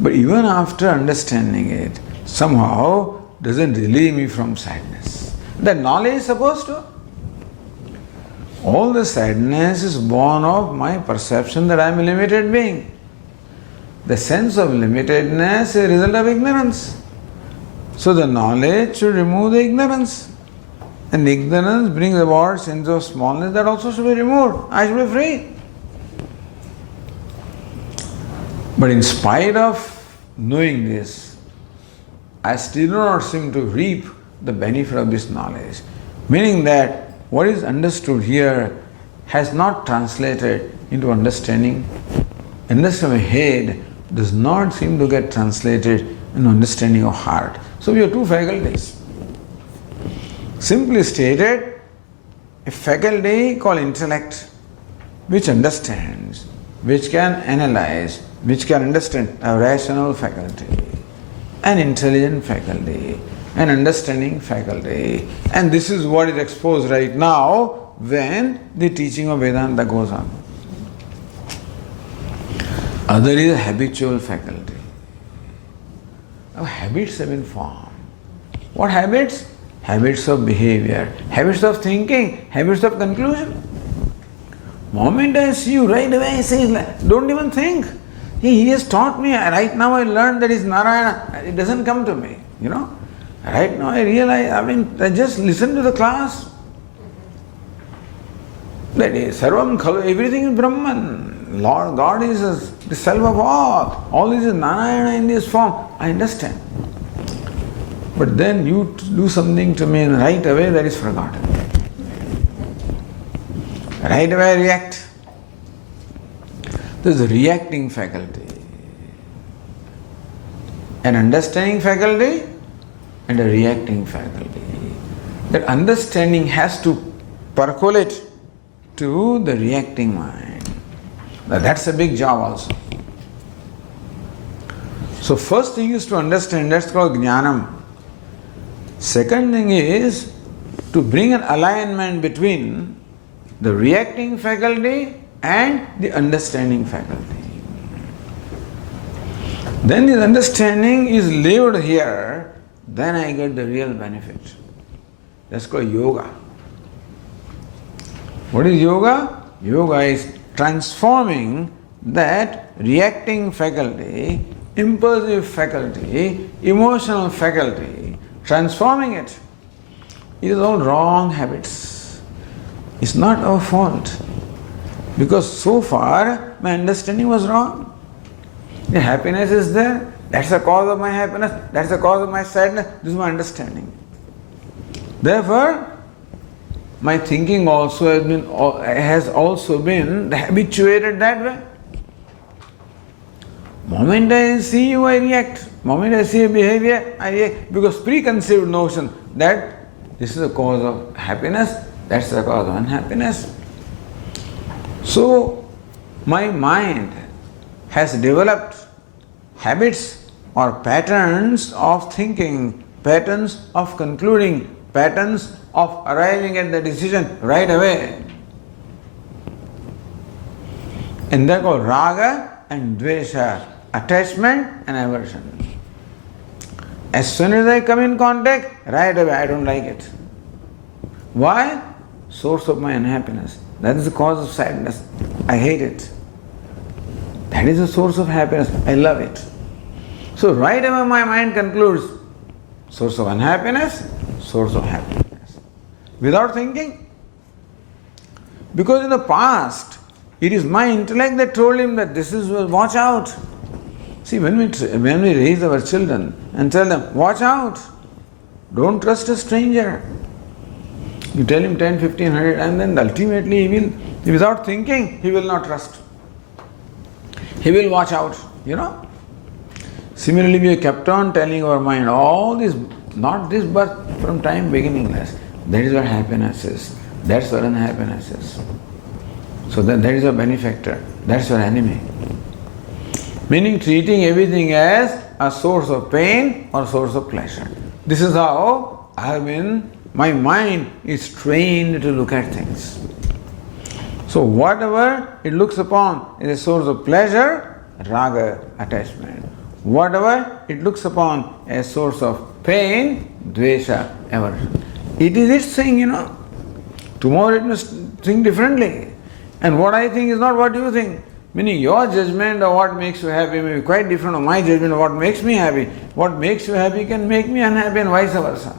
But even after understanding it, somehow doesn't relieve me from sadness. That knowledge is supposed to. All the sadness is born of my perception that I am a limited being. The sense of limitedness is a result of ignorance. So the knowledge should remove the ignorance. And ignorance brings about sense of smallness, that also should be removed. I should be free. But in spite of knowing this, I still do not seem to reap the benefit of this knowledge. Meaning that what is understood here has not translated into understanding. Understanding of head does not seem to get translated into understanding of heart. So we have two faculties. Simply stated, a faculty called intellect, which understands, which can analyze, which can understand, a rational faculty, an intelligent faculty, an understanding faculty. And this is what is exposed right now when the teaching of Vedanta goes on. Other is a habitual faculty. Our habits have been formed. What habits? Habits of behavior, habits of thinking, habits of conclusion. Moment I see you, right away I say, don't even think. He has taught me, right now I learned that is Narayana. It doesn't come to me, Right now I realize, I just listen to the class. That is, Sarvam Khalu, everything is Brahman. Lord God is the self of all. All this is Narayana in this form. I understand. But then you do something to me and right away that is forgotten. Right away I react. There is a reacting faculty, an understanding faculty and a reacting faculty. That understanding has to percolate to the reacting mind. Now that's a big job also. So first thing is to understand, that's called jnanam. Second thing is to bring an alignment between the reacting faculty and the understanding faculty. Then this understanding is lived here, then I get the real benefit. That's called yoga. What is yoga? Yoga is transforming that reacting faculty, impulsive faculty, emotional faculty, transforming it. It is all wrong habits. It's not our fault. Because so far my understanding was wrong. The happiness is there, that's the cause of my happiness, that's the cause of my sadness, this is my understanding. Therefore, my thinking has also been habituated that way. Moment I see you, I react. Moment I see a behavior, I react. Because preconceived notion that this is the cause of happiness, that's the cause of unhappiness. So, my mind has developed habits or patterns of thinking, patterns of concluding, patterns of arriving at the decision right away. And they're called raga and dvesha, attachment and aversion. As soon as I come in contact, right away I don't like it. Why? Source of my unhappiness. That is the cause of sadness. I hate it. That is the source of happiness. I love it. So right away my mind concludes, source of unhappiness, source of happiness. Without thinking. Because in the past, it is my intellect that told him that this is, watch out. See, when we raise our children and tell them, watch out, don't trust a stranger. You tell him 10, 15, 100 and then ultimately he will, without thinking, he will not trust. He will watch out, Similarly, we have kept on telling our mind, all this, not this, but from time beginningless. That is what happiness is. That's what unhappiness is. So that is a benefactor. That's your enemy. Meaning treating everything as a source of pain or source of pleasure. This is how my mind is trained to look at things. So whatever it looks upon is a source of pleasure, raga, attachment. Whatever it looks upon as source of pain, dvesha, aversion. It is its thing, Tomorrow it must think differently. And what I think is not what you think. Meaning your judgment of what makes you happy may be quite different from my judgment of what makes me happy. What makes you happy can make me unhappy and vice versa.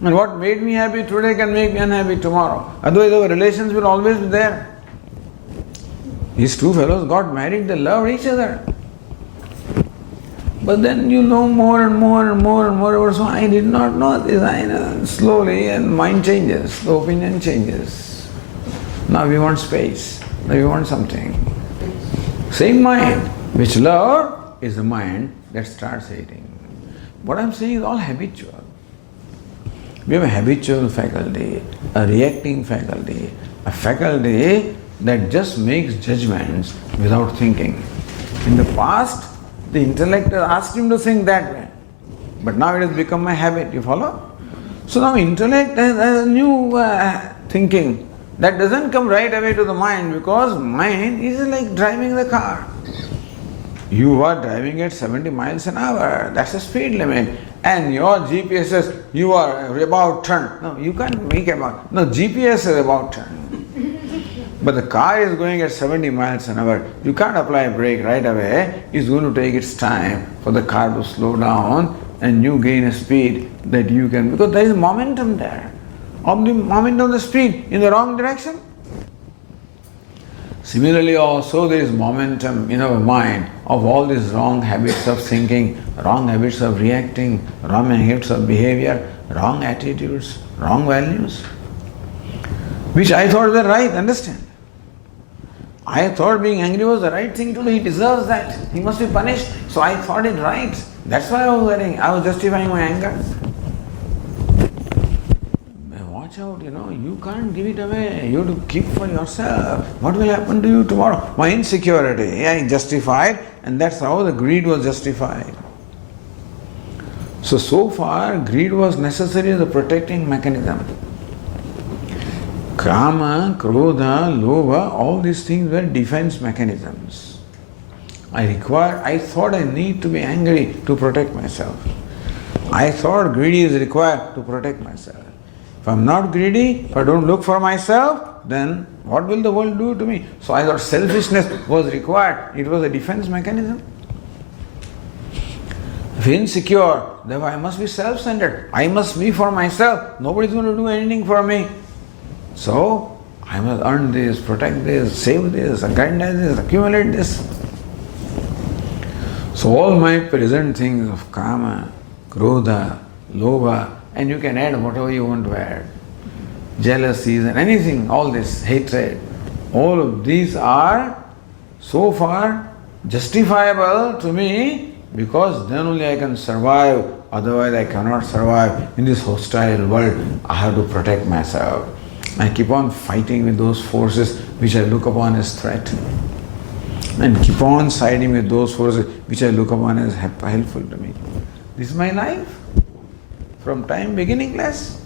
And what made me happy today can make me unhappy tomorrow. Otherwise our relations will always be there. These two fellows got married, they loved each other. But then you know more and more and more and more. So I did not know this. I know. Slowly and mind changes, the opinion changes. Now we want space. Now we want something. Same mind, which love is the mind that starts hating. What I'm saying is all habitual. We have a habitual faculty, a reacting faculty, a faculty that just makes judgments without thinking. In the past, the intellect has asked him to think that way. But now it has become a habit, you follow? So now intellect has a new thinking. That doesn't come right away to the mind because mind is like driving the car. You are driving at 70 miles an hour, that's the speed limit. And your GPS says you are about turn. No, you can't make about. No, GPS is about turn. But the car is going at 70 miles an hour. You can't apply a brake right away. It's going to take its time for the car to slow down and you gain a speed that you can, because there is momentum there. Of the momentum of the speed in the wrong direction. Similarly also there is momentum in our mind of all these wrong habits of thinking, wrong habits of reacting, wrong habits of behavior, wrong attitudes, wrong values, which I thought were right, understand? I thought being angry was the right thing to do, he deserves that, he must be punished, so I thought it right. That's why I was justifying my anger. Watch out, you can't give it away. You have to keep for yourself. What will happen to you tomorrow? My insecurity, I justified, and that's how the greed was justified. So far, greed was necessary as a protecting mechanism. Kama, Krodha, Lobha, all these things were defense mechanisms. I thought I need to be angry to protect myself. I thought greedy is required to protect myself. If I'm not greedy, if I don't look for myself, then what will the world do to me? So I thought selfishness was required. It was a defense mechanism. If insecure, therefore I must be self-centered. I must be for myself. Nobody's going to do anything for me. So I must earn this, protect this, save this, aggrandize this, accumulate this. So all my present things of kama, krodha, lobha, and you can add whatever you want to add. Jealousies and anything, all this, hatred. All of these are so far justifiable to me because then only I can survive, otherwise I cannot survive in this hostile world. I have to protect myself. I keep on fighting with those forces which I look upon as threat. And keep on siding with those forces which I look upon as helpful to me. This is my life. From time beginningless.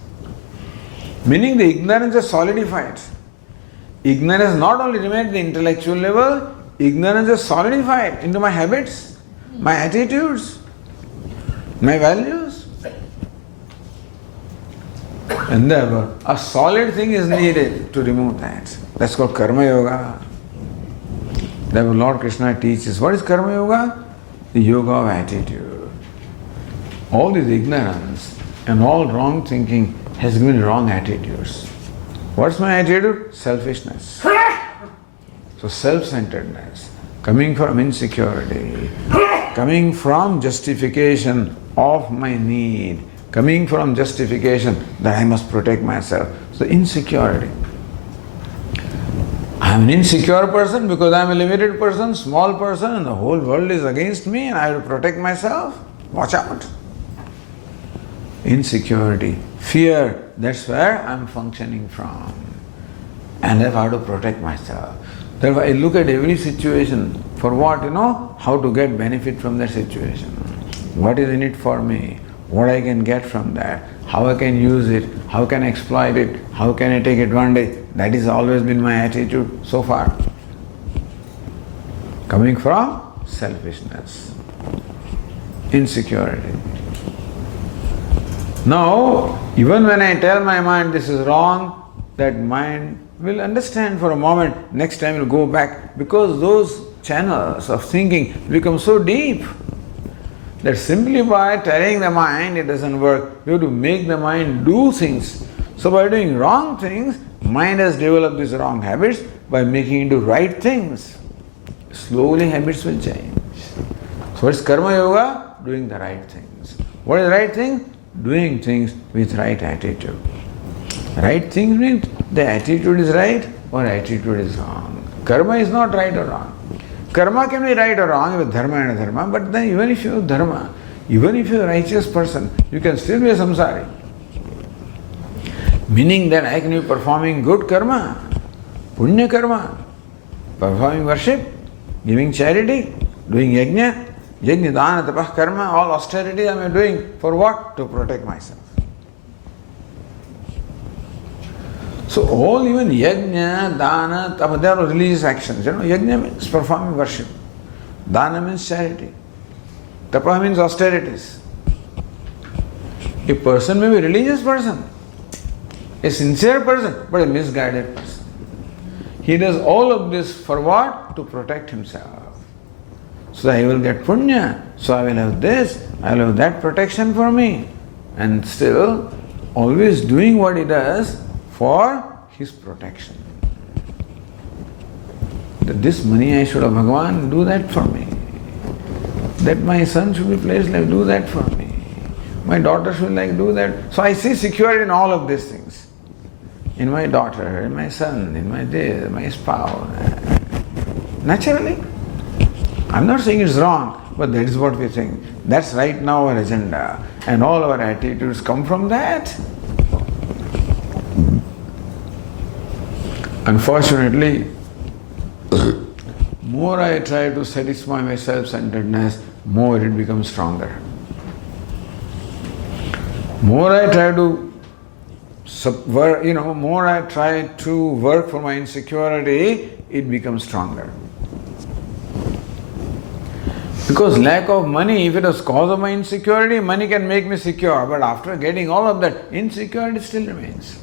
Meaning the ignorance is solidified. Ignorance not only remained at the intellectual level, ignorance is solidified into my habits, my attitudes, my values. And therefore, a solid thing is needed to remove that. That's called Karma Yoga. Therefore, Lord Krishna teaches. What is Karma Yoga? The yoga of attitude. All this ignorance and all wrong thinking has given wrong attitudes. What's my attitude? Selfishness. So self-centeredness, coming from insecurity, coming from justification of my need, coming from justification that I must protect myself. So insecurity. I am an insecure person because I am a limited person, small person, and the whole world is against me and I have to protect myself. Watch out. Insecurity, fear, that's where I am functioning from. And therefore I have to protect myself. Therefore I look at every situation for what, how to get benefit from that situation. What is in it for me? What I can get from that? How I can use it? How can I exploit it? How can I take advantage? That has always been my attitude so far. Coming from selfishness, insecurity. Now, even when I tell my mind this is wrong, that mind will understand for a moment. Next time it will go back, because those channels of thinking become so deep that simply by telling the mind it doesn't work, you have to make the mind do things. So by doing wrong things, mind has developed these wrong habits. By making it do right things, slowly habits will change. So what's karma yoga? Doing the right things. What is the right thing? Doing things with right attitude. Right things means the attitude is right or attitude is wrong. Karma is not right or wrong. Karma can be right or wrong with dharma and adharma, but then even if you have dharma, even if you are a righteous person, you can still be a samsari. Meaning that I can be performing good karma, punya karma, performing worship, giving charity, doing yajna, yajna, dana, tapah, karma, all austerity I am doing for what? To protect myself. So all even yajna, dana, tapa, they are religious actions. Yajna means performing worship. Dana means charity. Tapa means austerities. A person may be a religious person, a sincere person, but a misguided person. He does all of this for what? To protect himself. So I will get punya, so I will have this, I will have that protection for me. And still, always doing what he does for his protection. That this money I should have, Bhagavan, do that for me. That my son should be placed like, do that for me. My daughter should like, do that. So I see security in all of these things. In my daughter, in my son, in my spouse. Naturally. I'm not saying it's wrong, but that is what we think. That's right now our agenda. And all our attitudes come from that. Unfortunately, more I try to satisfy my self-centeredness, more it becomes stronger. More I try to more I try to work for my insecurity, it becomes stronger. Because lack of money, if it was cause of my insecurity, money can make me secure. But after getting all of that, insecurity still remains.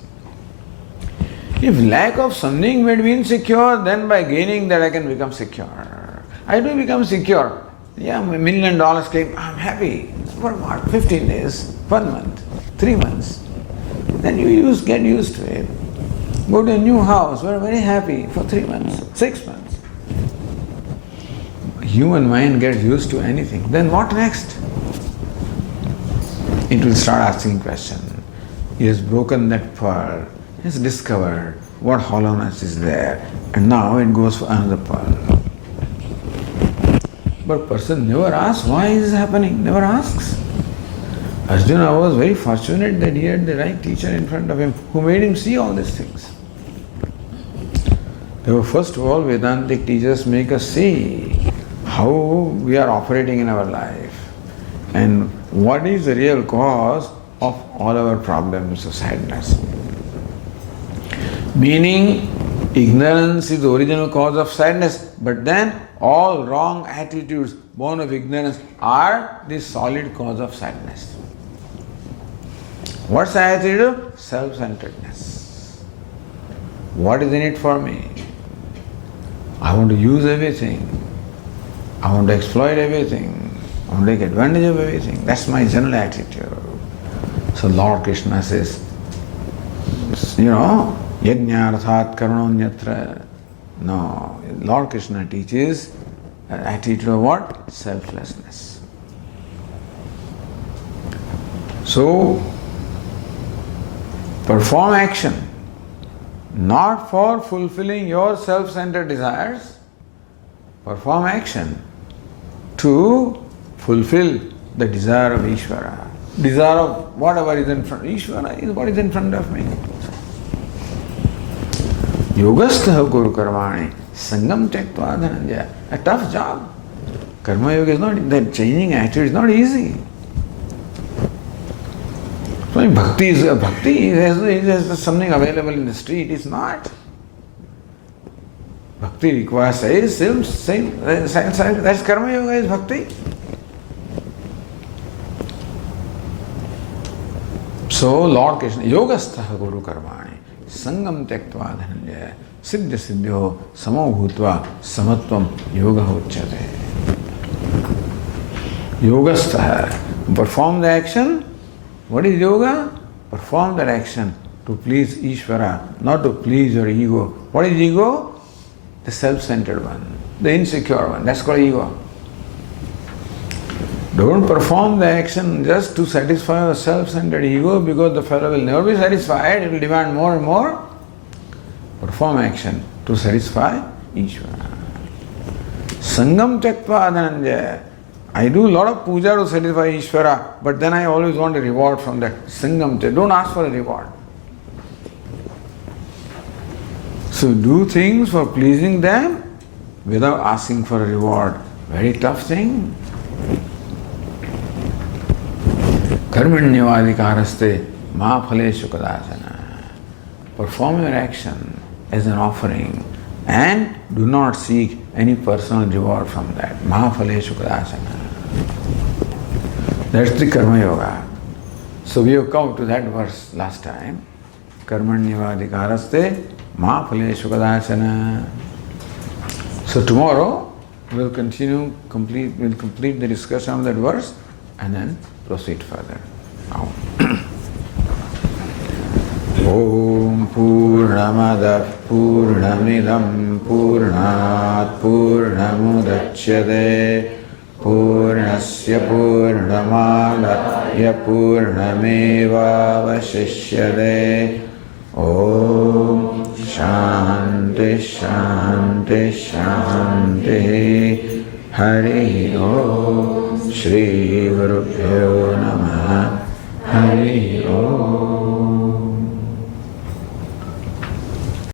If lack of something made me insecure, then by gaining that I can become secure. I do become secure. Yeah, $1 million came, I'm happy. For what? 15 days, 1 month, 3 months. Then you get used to it. Go to a new house, we're very happy for 3 months, 6 months. Human mind gets used to anything. Then what next? It will start asking questions. He has broken that pearl. He has discovered what hollowness is there. And now it goes for another pearl. But person never asks why is this happening. Never asks. Arjuna was very fortunate that he had the right teacher in front of him who made him see all these things. First of all, Vedantic teachers make us see how we are operating in our life and what is the real cause of all our problems of sadness. Meaning, ignorance is the original cause of sadness, but then all wrong attitudes born of ignorance are the solid cause of sadness. What's the attitude? Self-centeredness. What is in it for me? I want to use everything. I want to exploit everything. I want to take advantage of everything. That's my general attitude. So Lord Krishna says, yajna arthat karunonyatra. No, Lord Krishna teaches an attitude of what? Selflessness. So, perform action, not for fulfilling your self-centered desires. Perform action to fulfill the desire of Ishvara. Desire of whatever is in front. Ishvara is what is in front of me. Yogastha kuru karmani sangam tyaktva dhananjaya. A tough job. Karma yoga is not, that changing attitude is not easy. So bhakti is something available in the street. It's not. Bhakti requires same, that's karma yoga is bhakti. So Lord Krishna, Yogastha Guru Karmani, Sangam Tektva Dhananjaya, Siddha Siddhyo, Samo Bhutva, Samatvam, Yoga Uchyate. Yogastha, perform the action. What is yoga? Perform that action to please Ishvara, not to please your ego. What is ego? The self-centered one, the insecure one. That's called ego. Don't perform the action just to satisfy your self-centered ego, because the fellow will never be satisfied. It will demand more and more. Perform action to satisfy Ishvara. Sangam Tektva Dhananjaya. I do a lot of puja to satisfy Ishvara, but then I always want a reward from that. Sangam Tektva. Don't ask for a reward. So do things for pleasing them without asking for a reward. Very tough thing. Karmanyavadikaraste ma phaleshu kadachana. Perform your action as an offering and do not seek any personal reward from that. Ma phaleshu kadachana. That's the Karma Yoga. So we have come to that verse last time. Karmanyavadikaraste ma phaleshu kadachana. So tomorrow we'll complete the discussion of that verse and then proceed further. Now. Om Purnamada Purnamidam Purnat Purnamudachyate Purnasya Purnamadaya Purnameva Vashishyate. Om Shanti Shanti Shanti. Hari Om. Shri Gurubhyo Namaha. Hari Om.